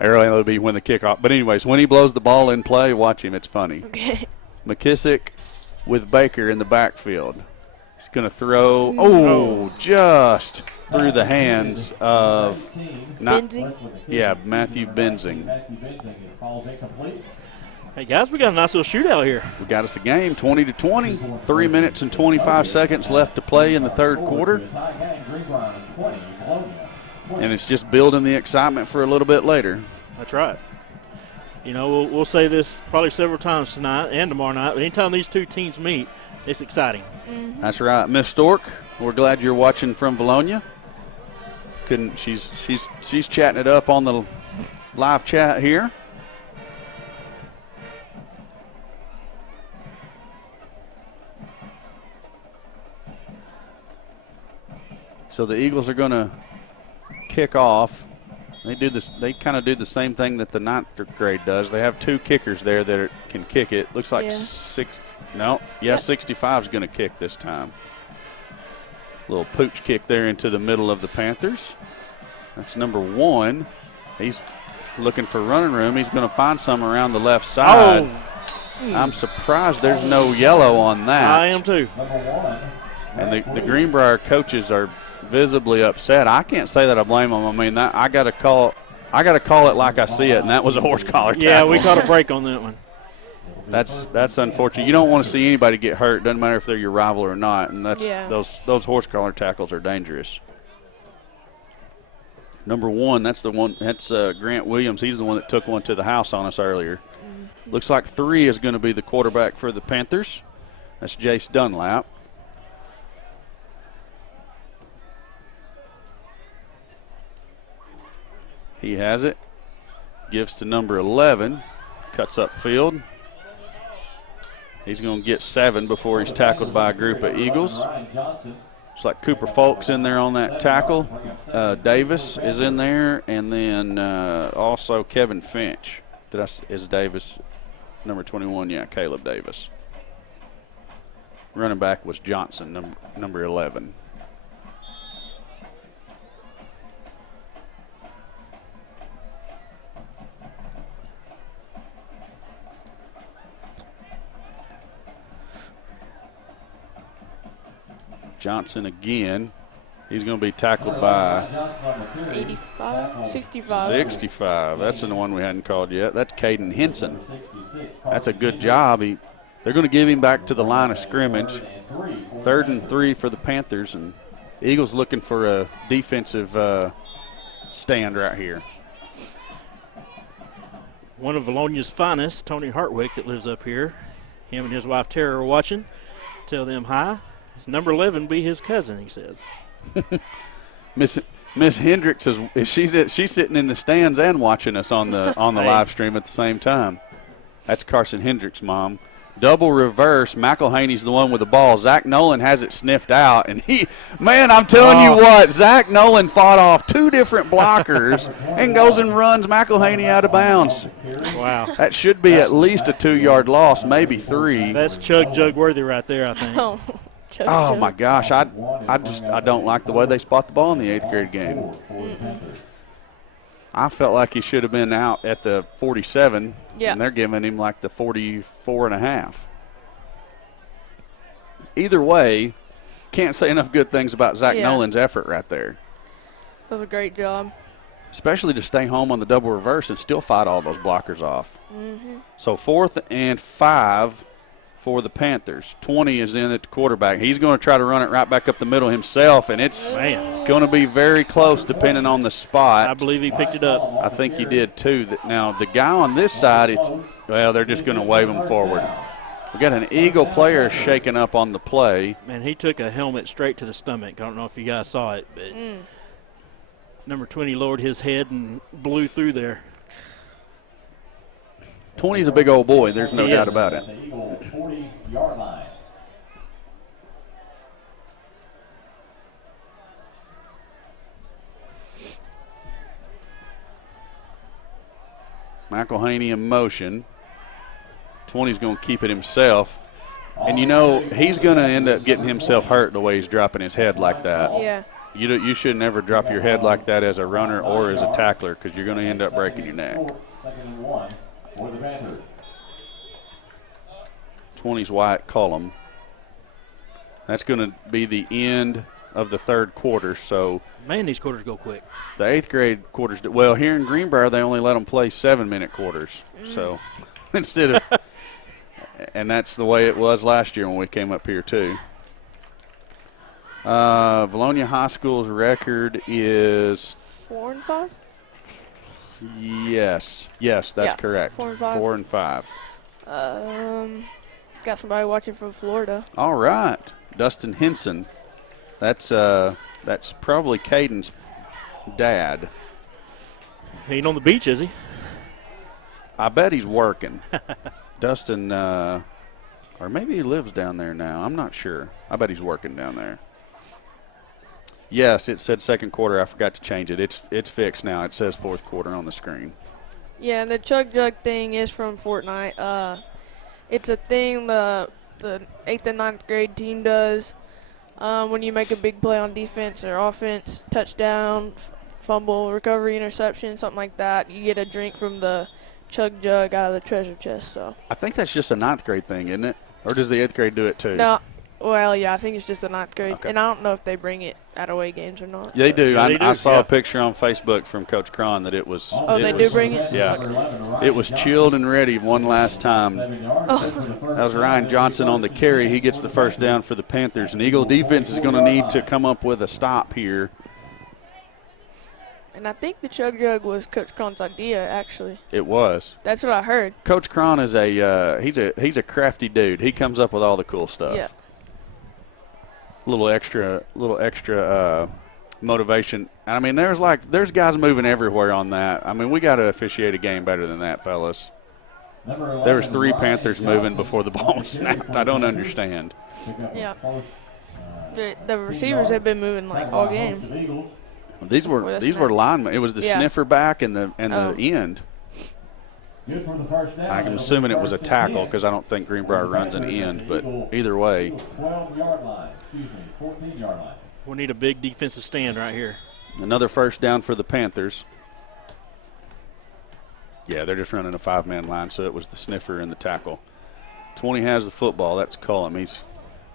Early it'll be when the kickoff. But anyways, when he blows the ball in play, watch him. It's funny. Okay. McKissick with Baker in the backfield. He's going to throw. Just through the hands of Benzing. Yeah, Matthew Benzing. Hey, guys, we got a nice little shootout here. We got us a game, 20-20. 3 minutes and 25 seconds left to play in the third quarter. And it's just building the excitement for a little bit later. That's right. You know, we'll say this probably several times tonight and tomorrow night, but anytime these two teams meet, it's exciting. Mm-hmm. That's right. Miss Stork, we're glad you're watching from Vilonia. She's chatting it up on the live chat here. So the Eagles are going to kick off. They do this. They kind of do the same thing that the ninth grade does. They have two kickers there that can kick it. Looks like 65 is going to kick this time. Little pooch kick there into the middle of the Panthers. That's number 1. He's looking for running room. He's going to find some around the left side. I'm surprised there's no yellow on that. I am too. And the Greenbrier coaches are visibly upset. I can't say that I blame them. I mean, I got to call it like I see it, and that was a horse collar tackle. Yeah, we caught a break on that one. That's unfortunate. You don't want to see anybody get hurt. Doesn't matter if they're your rival or not. And those horse collar tackles are dangerous. Number 1, that's the one. That's Grant Williams. He's the one that took one to the house on us earlier. Mm-hmm. Looks like 3 is going to be the quarterback for the Panthers. That's Jace Dunlap. He has it. Gives to number 11. Cuts up field. He's going to get 7 before he's tackled by a group of Eagles. Looks like Cooper Folks in there on that tackle. Davis is in there, and then also Kevin Finch. Is Davis? Number 21, yeah, Caleb Davis. Running back was Johnson, number 11. Johnson again. He's going to be tackled by 65. 65. That's the one we hadn't called yet. That's Caden Henson. That's a good job. They're going to give him back to the line of scrimmage. 3rd and 3 for the Panthers, and Eagles looking for a defensive stand right here. One of Vilonia's finest, Tony Hartwick, that lives up here. Him and his wife Tara are watching. Tell them hi. Number 11 be his cousin, he says. Miss Hendricks she's sitting in the stands and watching us on the live stream at the same time. That's Carson Hendricks' mom. Double reverse. McElhaney's the one with the ball. Zach Nolan has it sniffed out, and I'm telling you what, Zach Nolan fought off 2 different blockers and goes and runs McElhaney out of bounds. Wow. That should be at least a 2-yard loss, maybe 3. That's Chug Jug worthy right there, I think. Oh my gosh, I don't like the way they spot the ball in the 8th grade game. I felt like he should have been out at the 47, and they're giving him like the 44 and a half. Either way, can't say enough good things about Zach Nolan's effort right there. That was a great job. Especially to stay home on the double reverse and still fight all those blockers off. Mm-hmm. So 4th and 5 for the Panthers. 20 is in at the quarterback. He's going to try to run it right back up the middle himself, and it's going to be very close depending on the spot. I believe he picked it up. I think he did too. Now, the guy on this side, they're just going to wave him forward. We got an Eagle player shaking up on the play. Man, he took a helmet straight to the stomach. I don't know if you guys saw it, but number 20 lowered his head and blew through there. 20's a big old boy. There's no doubt about it. The Eagle 40-yard line. McElhaney in motion. 20's going to keep it himself. And, he's going to end up getting himself hurt the way he's dropping his head like that. Yeah. You should never drop your head like that as a runner or as a tackler because you're going to end up breaking your neck. 2nd and 1 for the Panthers. 20's Wyatt Cullum. That's going to be the end of the 3rd quarter. So, man, these quarters go quick. The 8th grade quarters, well, here in Greenbrier, they only let them play 7-minute quarters. So, instead of, and that's the way it was last year when we came up here, too. Vilonia High School's record is 4 and 5? Yes, that's correct. 4 and 5. 4 and 5. Got somebody watching from Florida. All right, Dustin Henson. That's probably Caden's dad. He ain't on the beach, is he? I bet he's working. Dustin, or maybe he lives down there now. I'm not sure. I bet he's working down there. Yes, it said 2nd quarter. I forgot to change it. It's fixed now. It says 4th quarter on the screen. Yeah, and the Chug Jug thing is from Fortnite. It's a thing the 8th and 9th grade team does when you make a big play on defense or offense, touchdown, fumble, recovery, interception, something like that. You get a drink from the Chug Jug out of the treasure chest. So I think that's just a 9th grade thing, isn't it? Or does the 8th grade do it too? No. Well, yeah, I think it's just the 9th grade. Okay. And I don't know if they bring it at away games or not. They do. Yeah, they do. I saw a picture on Facebook from Coach Cron that it was. Oh, they do bring it? Yeah. It was chilled and ready one last time. That was Ryan Johnson on the carry. He gets the first down for the Panthers. And Eagle defense is going to need to come up with a stop here. And I think the Chug Jug was Coach Cron's idea, actually. It was. That's what I heard. Coach Cron is he's a crafty dude. He comes up with all the cool stuff. Yeah. Little extra motivation. I mean, there's guys moving everywhere on that. I mean, we got to officiate a game better than that, fellas. There was 3 Panthers moving before the ball was snapped. I don't understand. Yeah. The receivers have been moving like all game. These were linemen. It was the sniffer back and the end. Good for the first down. I'm assuming it was a tackle because I don't think Greenbrier runs an end, but either way. 12-yard line. 14-yard line. We'll need a big defensive stand right here. Another first down for the Panthers. Yeah, they're just running a 5-man line, so it was the sniffer and the tackle. 20 has the football. That's Cullum. He's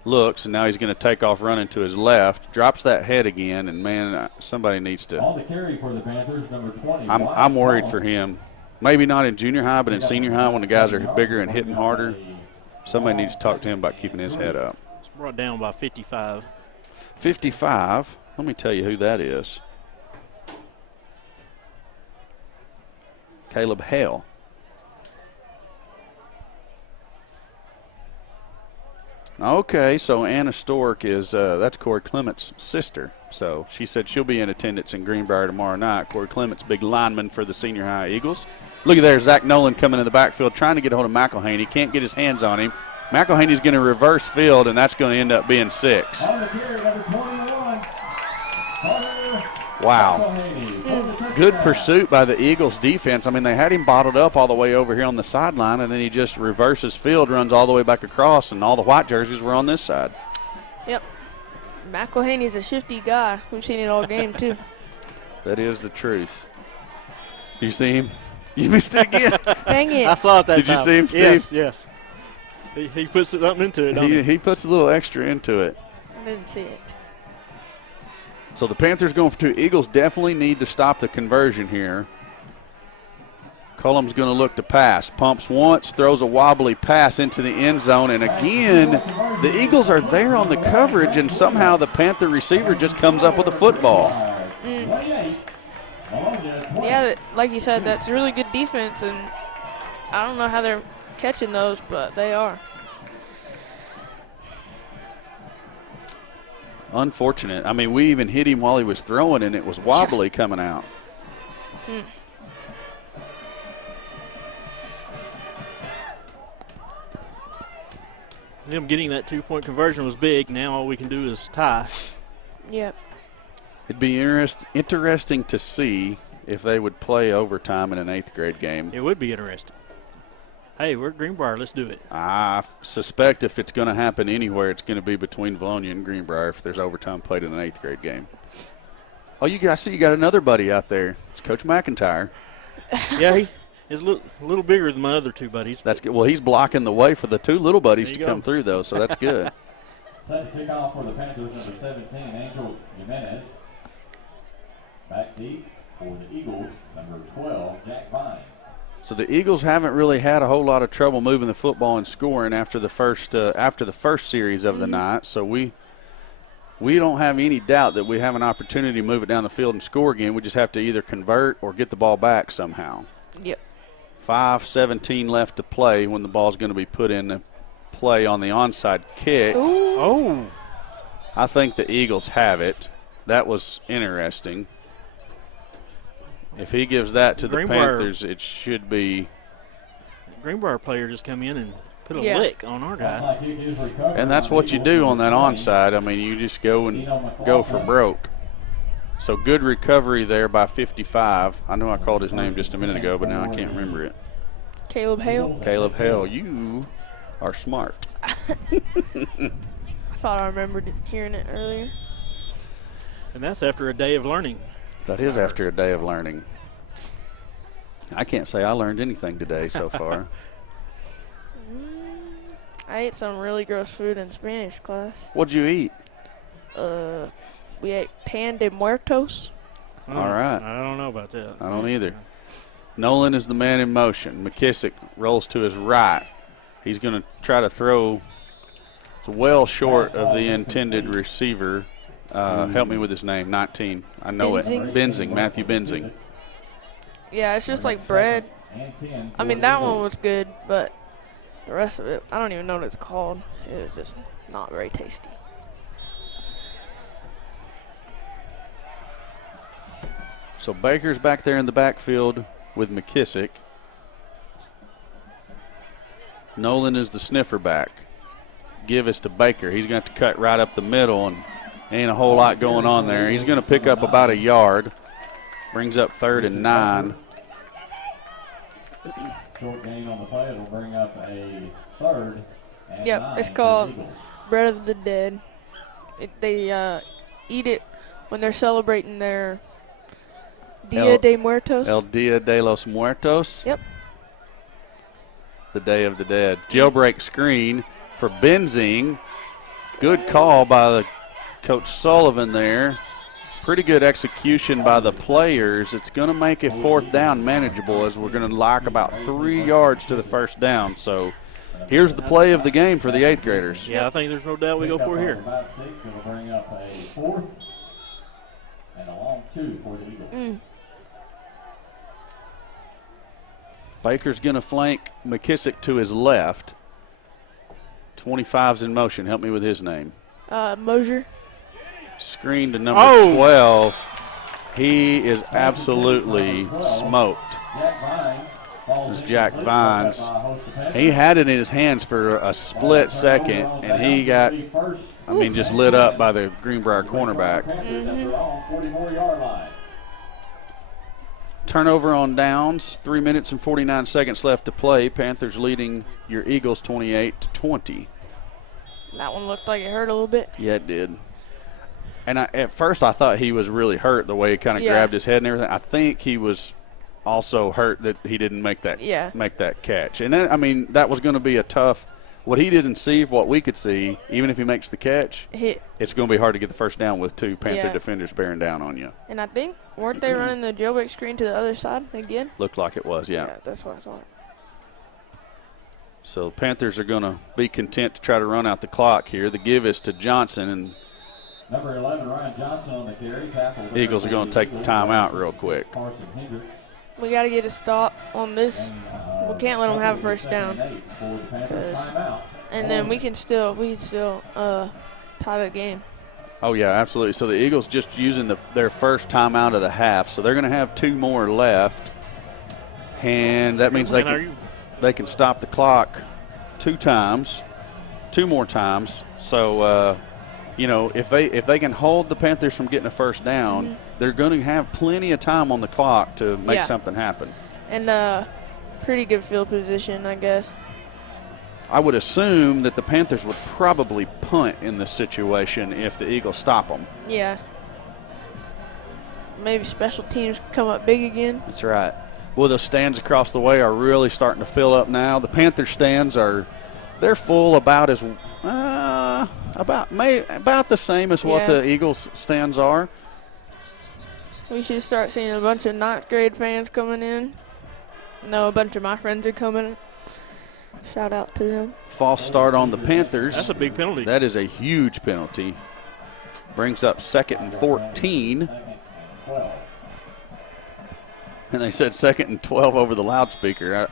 looks, and now he's going to take off running to his left. Drops that head again, and, man, somebody needs to. On the carry for the Panthers, number 20. I'm worried for him. Maybe not in junior high, but in senior high when the guys are bigger and hitting harder, somebody needs to talk to him about keeping his head up. It's brought down by 55. 55, let me tell you who that is. Caleb Hale. Okay, so Anna Stork is, that's Corey Clement's sister. So she said she'll be in attendance in Greenbrier tomorrow night. Corey Clement's big lineman for the senior high Eagles. Look at there, Zach Nolan coming in the backfield trying to get a hold of McElhaney. Can't get his hands on him. McElhaney's going to reverse field, and that's going to end up being 6. On the carry, number 21. Wow. Good pursuit by the Eagles defense. I mean, they had him bottled up all the way over here on the sideline, and then he just reverses field, runs all the way back across, and all the white jerseys were on this side. Yep. McElhaney's a shifty guy. We've seen it all game, too. That is the truth. You see him? You missed it again. Dang it. I saw it that Did time. you see him, Steve? Yes, yes. He puts something into it, don't he? He puts a little extra into it. I didn't see it. So the Panthers going for 2. Eagles definitely need to stop the conversion here. Cullum's going to look to pass. Pumps once, throws a wobbly pass into the end zone. And again, the Eagles are there on the coverage, and somehow the Panther receiver just comes up with a football. Yeah, like you said, that's really good defense, and I don't know how they're catching those, but they are. Unfortunate. I mean, we even hit him while he was throwing, and it was wobbly coming out. Them getting that 2-point conversion was big. Now all we can do is tie. Yep. It'd be interesting to see if they would play overtime in an 8th grade game. It would be interesting. Hey, we're Greenbrier. Let's do it. I suspect if it's going to happen anywhere, it's going to be between Vilonia and Greenbrier if there's overtime played in an 8th grade game. Oh, I see you got another buddy out there. It's Coach McIntyre. Yeah, he's a little bigger than my other 2 buddies. That's good. Well, he's blocking the way for the 2 little buddies to go. come through, though, so that's good. Set to kick off for the Panthers, number 17, Angel Jimenez. Back deep for the Eagles, number 12, Jack Vine. So the Eagles haven't really had a whole lot of trouble moving the football and scoring after the first series of the night. So we don't have any doubt that we have an opportunity to move it down the field and score again. We just have to either convert or get the ball back somehow. Yep. 5:17 left to play when the ball's going to be put in play on the onside kick. Ooh. Oh. I think the Eagles have it. That was interesting. If he gives that to the Panthers, it should be. Greenbrier player just come in and put a lick on our guy. And that's what you do on that onside. I mean, you just go and go for broke. So good recovery there by 55. I know I called his name just a minute ago, but now I can't remember it. Caleb Hale. Caleb Hale, you are smart. I thought I remembered hearing it earlier. And that's after a day of learning. That is after a day of learning. I can't say I learned anything today so far. I ate some really gross food in Spanish class. What'd you eat? We ate pan de muertos. All right. I don't know about that. I don't either. Nolan is the man in motion. McKissick rolls to his right. He's going to try to throw. It's well short of the intended receiver. Help me with his name. 19. I know Benzing. it. Benzing. Matthew Benzing. Yeah, it's just like bread. I mean, that one was good, but the rest of it, I don't even know what it's called. It was just not very tasty. So Baker's back there in the backfield with McKissick. Nolan is the sniffer back. Give us to Baker. He's going to have to cut right up the middle, and ain't a whole lot going on there. He's going to pick up about a yard. Brings up 3rd and 9. Short gain on the play. It'll bring up a third. And Yep, 9 it's for called the Eagles. Bread of the Dead. They eat it when they're celebrating their Dia de Muertos. El Dia de los Muertos. Yep. The Day of the Dead. Jailbreak screen for Benzing. Good call by the Coach Sullivan there. Pretty good execution by the players. It's going to make a fourth down manageable as we're going to lock about 3 yards to the first down. So here's the play of the game for the 8th graders. Yeah, I think there's no doubt we go for it here. About 6. It'll bring up a fourth. And a long 2 for the Eagles. Baker's going to flank McKissick to his left. 25's in motion. Help me with his name. Mosier. Screen to number 12. He is absolutely smoked. This is Jack Vines. He had it in his hands for a split second, and he got, just lit up by the Greenbrier cornerback. Turnover on downs. 3 minutes and 49 seconds left to play. Panthers leading your Eagles 28-20. That one looked like it hurt a little bit. Yeah, it did. And at first I thought he was really hurt the way he kind of grabbed his head and everything. I think he was also hurt that he didn't make that catch. And then, that was going to be a tough. What he didn't see, what we could see, even if he makes the catch, it's going to be hard to get the first down with 2 Panther defenders bearing down on you. And I think, weren't they running the jailbreak screen to the other side again? Looked like it was, yeah. Yeah, that's what I thought. So Panthers are going to be content to try to run out the clock here. The give is to Johnson, and number 11, Ryan Johnson on the carry. Tackle Eagles are going to take the timeout real quick. We got to get a stop on this. We can't let them have a first down. And then we can still tie the game. Oh, yeah, absolutely. So the Eagles just using their first timeout of the half. So they're going to have 2 more left. And that means they can stop the clock 2 more times. So, if they can hold the Panthers from getting a first down, they're going to have plenty of time on the clock to make something happen. And pretty good field position, I guess. I would assume that the Panthers would probably punt in this situation if the Eagles stop them. Yeah. Maybe special teams come up big again. That's right. Well, the stands across the way are really starting to fill up now. The Panther stands they're full about the same as what the Eagles stands are. We should start seeing a bunch of 9th grade fans coming in. No, a bunch of my friends are coming. Shout out to them. False start on the Panthers. That's a big penalty. That is a huge penalty. Brings up 2nd and 14. And they said 2nd and 12 over the loudspeaker.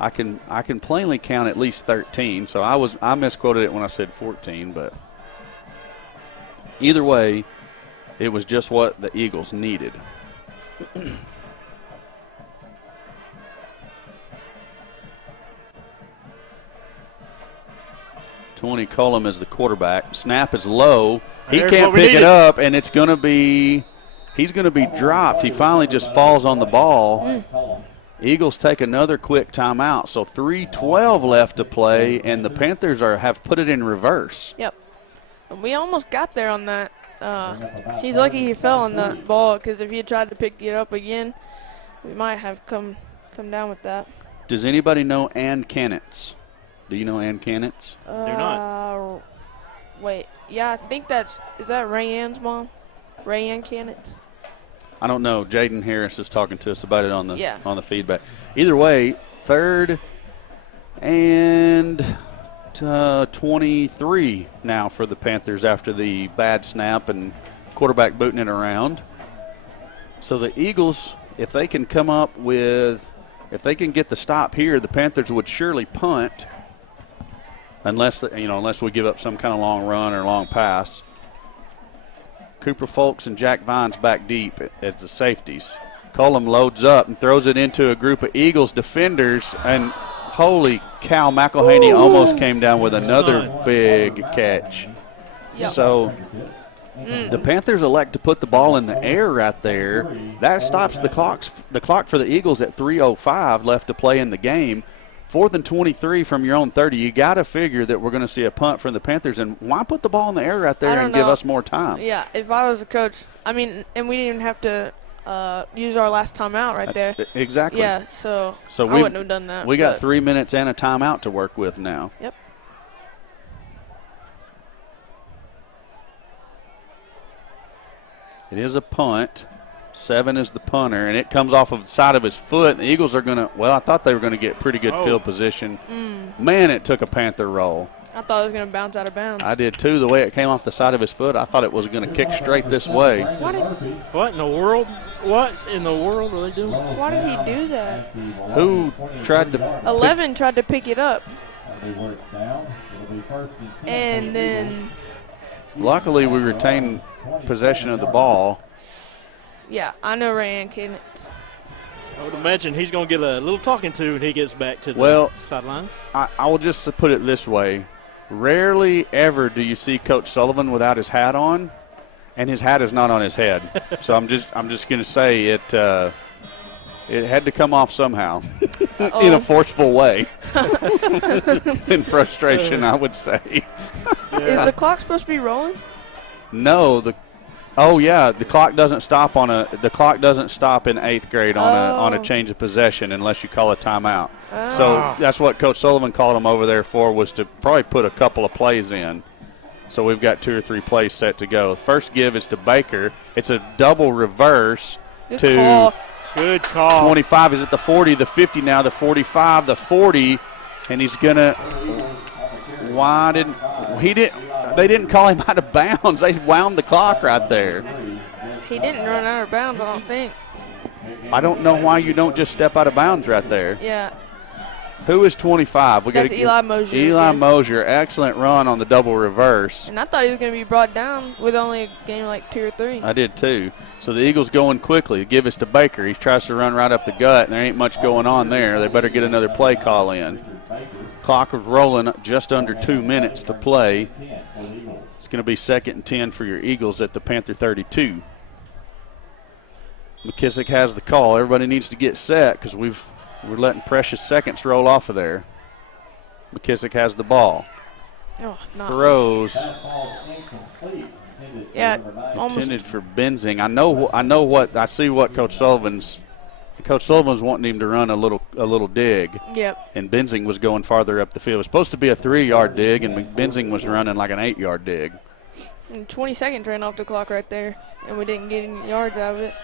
I can plainly count at least 13. So I misquoted it when I said 14, but either way, it was just what the Eagles needed. Tony Cullum is the quarterback. Snap is low. He can't pick it up, and he's going to be dropped. He finally just falls on the ball. Eagles take another quick timeout. So 3:12 left to play, and the Panthers have put it in reverse. Yep. And we almost got there on that. He's lucky he fell on that ball, because if he had tried to pick it up again, we might have come down with that. Does anybody know Ann Cannitz? Do you know Ann Cannitz? Do not. Wait. Yeah, I think is that Ray Ann's mom? Ray Ann Cannitz? I don't know. Jaden Harris is talking to us about it on the feedback. Either way, 3rd and 23 now for the Panthers after the bad snap and quarterback booting it around. So the Eagles, if they can get the stop here, the Panthers would surely punt. Unless we give up some kind of long run or long pass. Cooper Folks and Jack Vines back deep at the safeties. Cullum loads up and throws it into a group of Eagles defenders, and holy cow, McElhaney almost came down with another big catch. Yep. So The Panthers elect to put the ball in the air right there. That stops the clock for the Eagles at 3:05 left to play in the game. 4th and 23 from your own 30. You got to figure that we're going to see a punt from the Panthers. And why put the ball in the air right there and give us more time? Yeah, if I was a coach, I mean, and we didn't even have to use our last timeout right there. Exactly. Yeah, so I wouldn't have done that. We got 3 minutes and a timeout to work with now. Yep. It is a punt. 7 is the punter, and it comes off of the side of his foot. The Eagles are going to, well, I thought they were going to get pretty good field position. Man, it took a Panther roll. I thought it was going to bounce out of bounds. I did too. The way it came off the side of his foot, I thought it was going to kick straight this way. What in the world? What in the world are they doing? Why did he do that? Who tried to? 11 tried to pick it up. And then. Luckily, we retained possession of the ball. Yeah, I know Ryan can. I would imagine he's going to get a little talking to when he gets back to the sidelines. I will just put it this way. Rarely ever do you see Coach Sullivan without his hat on, and his hat is not on his head. So I'm just going to say it had to come off somehow in a forceful way. In frustration, I would say. Is the clock supposed to be rolling? No, the clock doesn't stop in 8th grade on a change of possession unless you call a timeout. So that's what Coach Sullivan called him over there for, was to probably put a couple of plays in. So we've got 2 or 3 plays set to go. First give is to Baker. It's a double reverse to Good call. 25 is at the 40, the 50 now, the 45, the 40, and he's gonna. They didn't call him out of bounds. They wound the clock right there. He didn't run out of bounds, I don't think. I don't know why you don't just step out of bounds right there. Yeah. Who is 25? That's Eli Mosier. Eli Mosier, excellent run on the double reverse. And I thought he was going to be brought down with only a game like 2 or 3. I did too. So the Eagles going quickly. Give us to Baker. He tries to run right up the gut, and there ain't much going on there. They better get another play call in. Clock is rolling, just under 2 minutes to play. It's going to be 2nd and 10 for your Eagles at the Panther 32. McKissick has the call. Everybody needs to get set because we're letting precious seconds roll off of there. McKissick has the ball. Throws. Yeah, almost Intended for Benzing. I see what Coach Sullivan's wanting him to run a little dig. Yep. And Benzing was going farther up the field. It was supposed to be a 3-yard dig, and Benzing was running like an 8-yard dig. And 20 seconds ran off the clock right there, and we didn't get any yards out of it.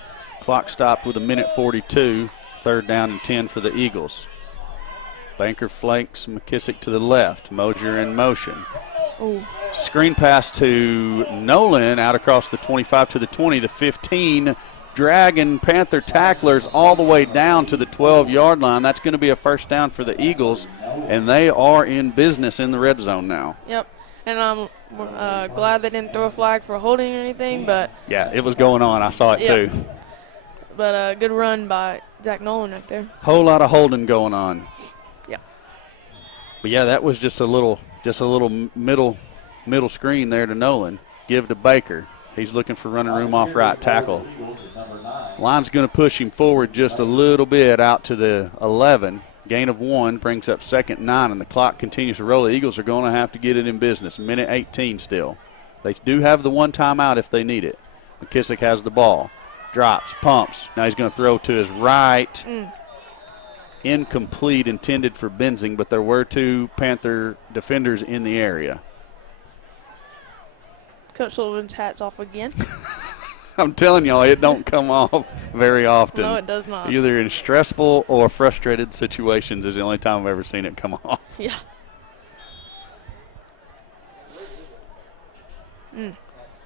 Clock stopped with 1:42. 3rd down and 10 for the Eagles. Banker flanks McKissick to the left. Mosier in motion. Ooh. Screen pass to Nolan out across the 25 to the 20, the 15. Dragging Panther tacklers all the way down to the 12-yard line. That's going to be a first down for the Eagles, and they are in business in the red zone now. Yep. And I'm glad they didn't throw a flag for holding or anything, but yeah, it was going on. I saw it too. But a good run by Zach Nolan right there. Whole lot of holding going on. Yep. But yeah, that was just a little middle screen there to Nolan. Give to Baker. He's looking for running room off right tackle. Line's going to push him forward just a little bit out to the 11. Gain of 1 brings up 2nd and 9, and the clock continues to roll. The Eagles are going to have to get it in business. 1:18 still. They do have the 1 timeout if they need it. McKissick has the ball. Drops, pumps. Now he's going to throw to his right. Incomplete, intended for Benzing, but there were 2 Panther defenders in the area. Coach Sullivan's hat's off again. I'm telling y'all, it don't come off very often. No, it does not. Either in stressful or frustrated situations is the only time I've ever seen it come off. Yeah.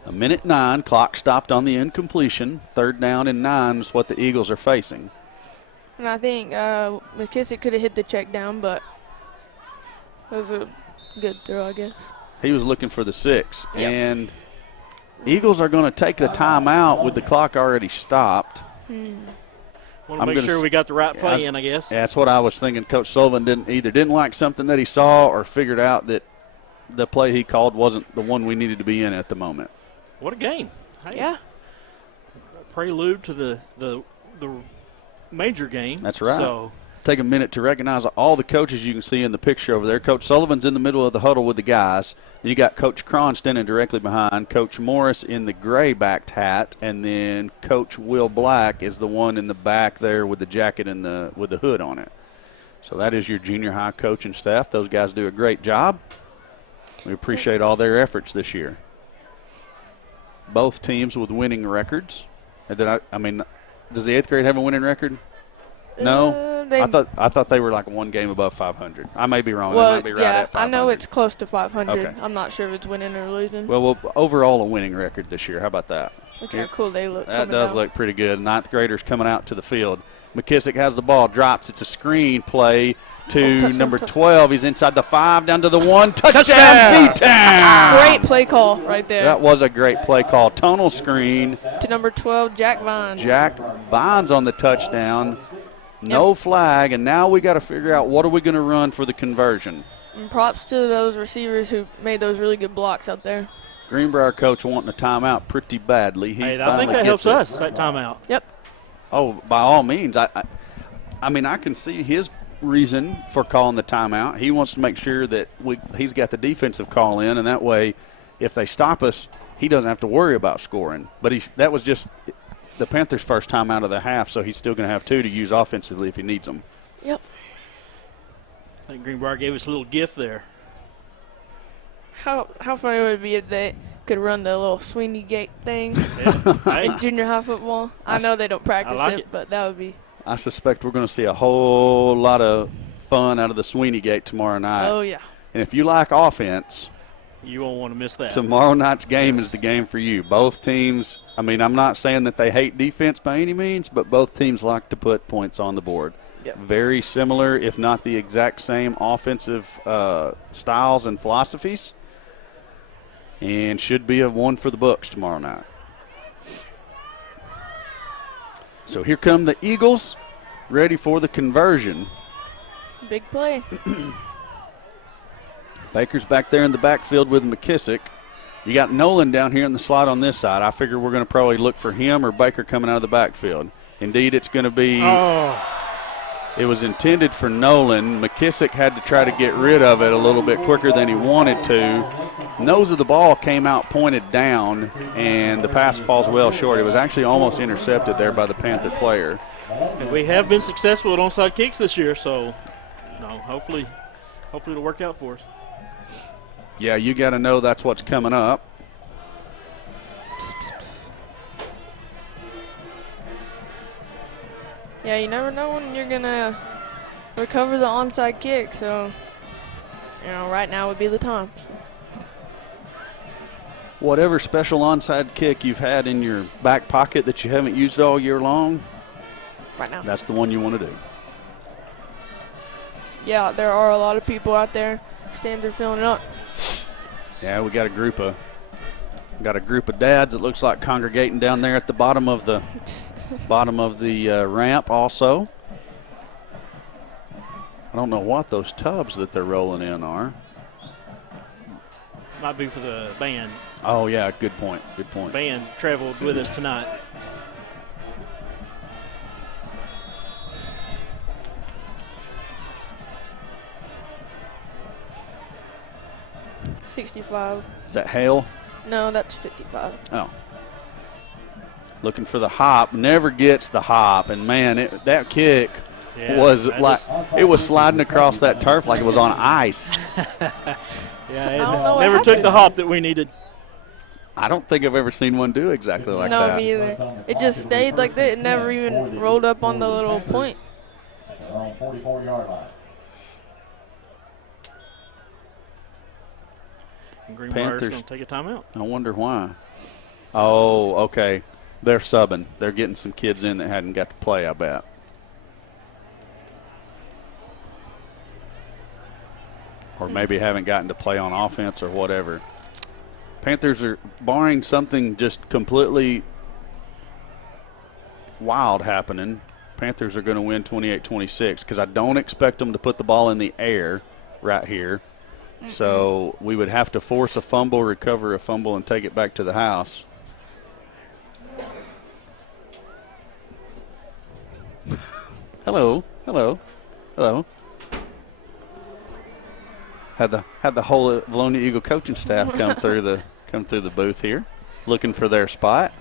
1:09, clock stopped on the incompletion. 3rd down and 9 is what the Eagles are facing. And I think McKissick could have hit the check down, but it was a good throw, I guess. He was looking for the 6. Yep. And Eagles are going to take the timeout with the clock already stopped. Want to make sure we got the right play in, I guess. Yeah, that's what I was thinking. Coach Sullivan didn't like something that he saw or figured out that the play he called wasn't the one we needed to be in at the moment. What a game. Hey, Yeah. prelude to the major game. That's right. So Take a minute to recognize all the coaches you can see in the picture over there. Coach Sullivan's in the middle of the huddle with the guys. Then you got Coach Cron standing directly behind, Coach Morris in the gray-backed hat, and then Coach Will Black is the one in the back there with the jacket and with the hood on it. So that is your junior high coaching staff. Those guys do a great job. We appreciate all their efforts this year. Both teams with winning records. Does the 8th grade have a winning record? No? I thought they were like one game above 500. I may be wrong. Well, they might be right yeah, at 500. I know it's close to 500. Okay. I'm not sure if it's winning or losing. Well, overall a winning record this year. How about that? Look how cool they look. That does look pretty good. 9th graders coming out to the field. McKissick has the ball, drops. It's a screen play to number 12. He's inside the 5, down to the 1. Touchdown, B-Town! Great play call right there. That was a great play call. Tonal screen. To number 12, Jack Vines. Jack Vines on the touchdown. No flag, and now we got to figure out what are we going to run for the conversion. And props to those receivers who made those really good blocks out there. Greenbrier coach wanting a timeout pretty badly. I think that helps us, that timeout. Yep. Oh, by all means. I can see his reason for calling the timeout. He wants to make sure that he's got the defensive call in, and that way if they stop us, he doesn't have to worry about scoring. But that was just the Panthers' first time out of the half, so he's still going to have 2 to use offensively if he needs them. Yep. I think Greenbrier gave us a little gift there. How funny would it be if they could run the little Sweeney Gate thing in junior high football? I know they don't practice it, but that would be. I suspect we're going to see a whole lot of fun out of the Sweeney Gate tomorrow night. Oh, yeah. And if you like offense, you won't want to miss that. Tomorrow night's game is the game for you. Both teams, I'm not saying that they hate defense by any means, but both teams like to put points on the board. Yep. Very similar, if not the exact same offensive styles and philosophies, and should be a one for the books tomorrow night. So here come the Eagles, ready for the conversion. Big play. Baker's back there in the backfield with McKissick. You got Nolan down here in the slot on this side. I figure we're going to probably look for him or Baker coming out of the backfield. Indeed, it's going to be It was intended for Nolan. McKissick had to try to get rid of it a little bit quicker than he wanted to. Nose of the ball came out pointed down, and the pass falls well short. It was actually almost intercepted there by the Panther player. And we have been successful at onside kicks this year, so hopefully it'll work out for us. Yeah, you got to know that's what's coming up. Yeah, you never know when you're going to recover the onside kick, so, right now would be the time. Whatever special onside kick you've had in your back pocket that you haven't used all year long, right now, that's the one you want to do. Yeah, there are a lot of people out there. Stands are filling up. Yeah, we got a group of dads that looks like congregating down there at the bottom of the ramp also. I don't know what those tubs that they're rolling in are. Might be for the band. Oh, yeah, good point. Good point. Band traveled with us tonight. $65. Is that Hale? No, that's 55. Oh. Looking for the hop. Never gets the hop. And, man, that kick was it was sliding across that turf like it was on ice. Never took the hop that we needed. I don't think I've ever seen one do exactly like that. No, me either. It just stayed like that. It never even rolled up on the little point. They're on 44-yard line. Greenbrier's going to take a timeout. I wonder why. Oh, okay. They're subbing. They're getting some kids in that hadn't got to play, I bet. Or maybe haven't gotten to play on offense or whatever. Panthers are, barring something just completely wild happening, Panthers are going to win 28-26 because I don't expect them to put the ball in the air right here. So we would have to force a fumble, recover a fumble, and take it back to the house. Hello. Had the whole Vilonia Eagle coaching staff come through the booth here, looking for their spot.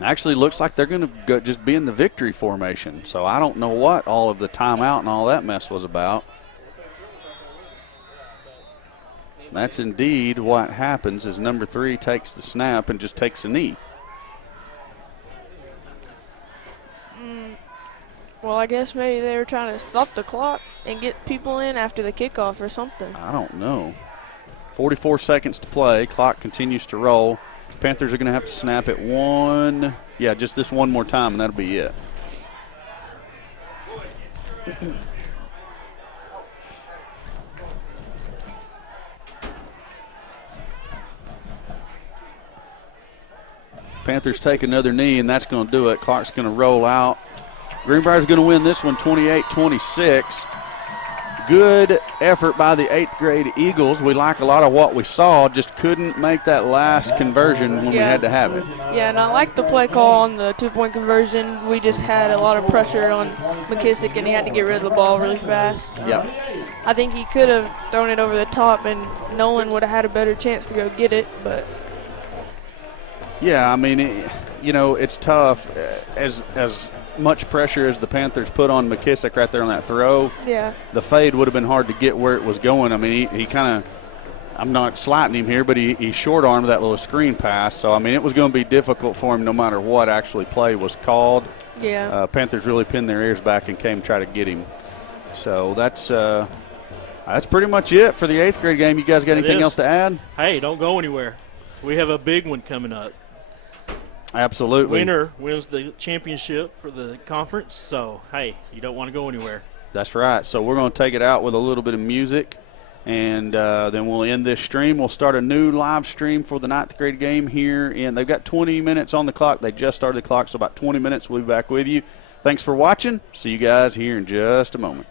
Actually, looks like they're going to just be in the victory formation. So I don't know what all of the timeout and all that mess was about. That's indeed what happens as number 3 takes the snap and just takes a knee. Well, I guess maybe they were trying to stop the clock and get people in after the kickoff or something. I don't know. 44 seconds to play. Clock continues to roll. Panthers are going to have to snap it one. Yeah, just this one more time, and that'll be it. Panthers take another knee, and that's going to do it. Clark's going to roll out. Greenbrier's going to win this one 28-26. Good effort by the 8th grade Eagles. We like a lot of what we saw, just couldn't make that last conversion when we had to have it. Yeah, and I like the play call on the 2-point conversion. We just had a lot of pressure on McKissick, and he had to get rid of the ball really fast. Yeah. I think he could have thrown it over the top, and Nolan would have had a better chance to go get it, but. Yeah, I mean, it's tough as much pressure as the Panthers put on McKissick right there on that throw. Yeah. The fade would have been hard to get where it was going. I mean, he kind of, I'm not slighting him here, but he short-armed that little screen pass. So, I mean, it was going to be difficult for him no matter what actually play was called. Yeah. Panthers really pinned their ears back and came to try to get him. So that's pretty much it for the 8th grade game. You guys got anything else to add? Hey, don't go anywhere. We have a big one coming up. Absolutely. Winner wins the championship for the conference, so, hey, you don't want to go anywhere. That's right. So we're going to take it out with a little bit of music, and then we'll end this stream. We'll start a new live stream for the 9th grade game here. And they've got 20 minutes on the clock. They just started the clock, so about 20 minutes we'll be back with you. Thanks for watching. See you guys here in just a moment.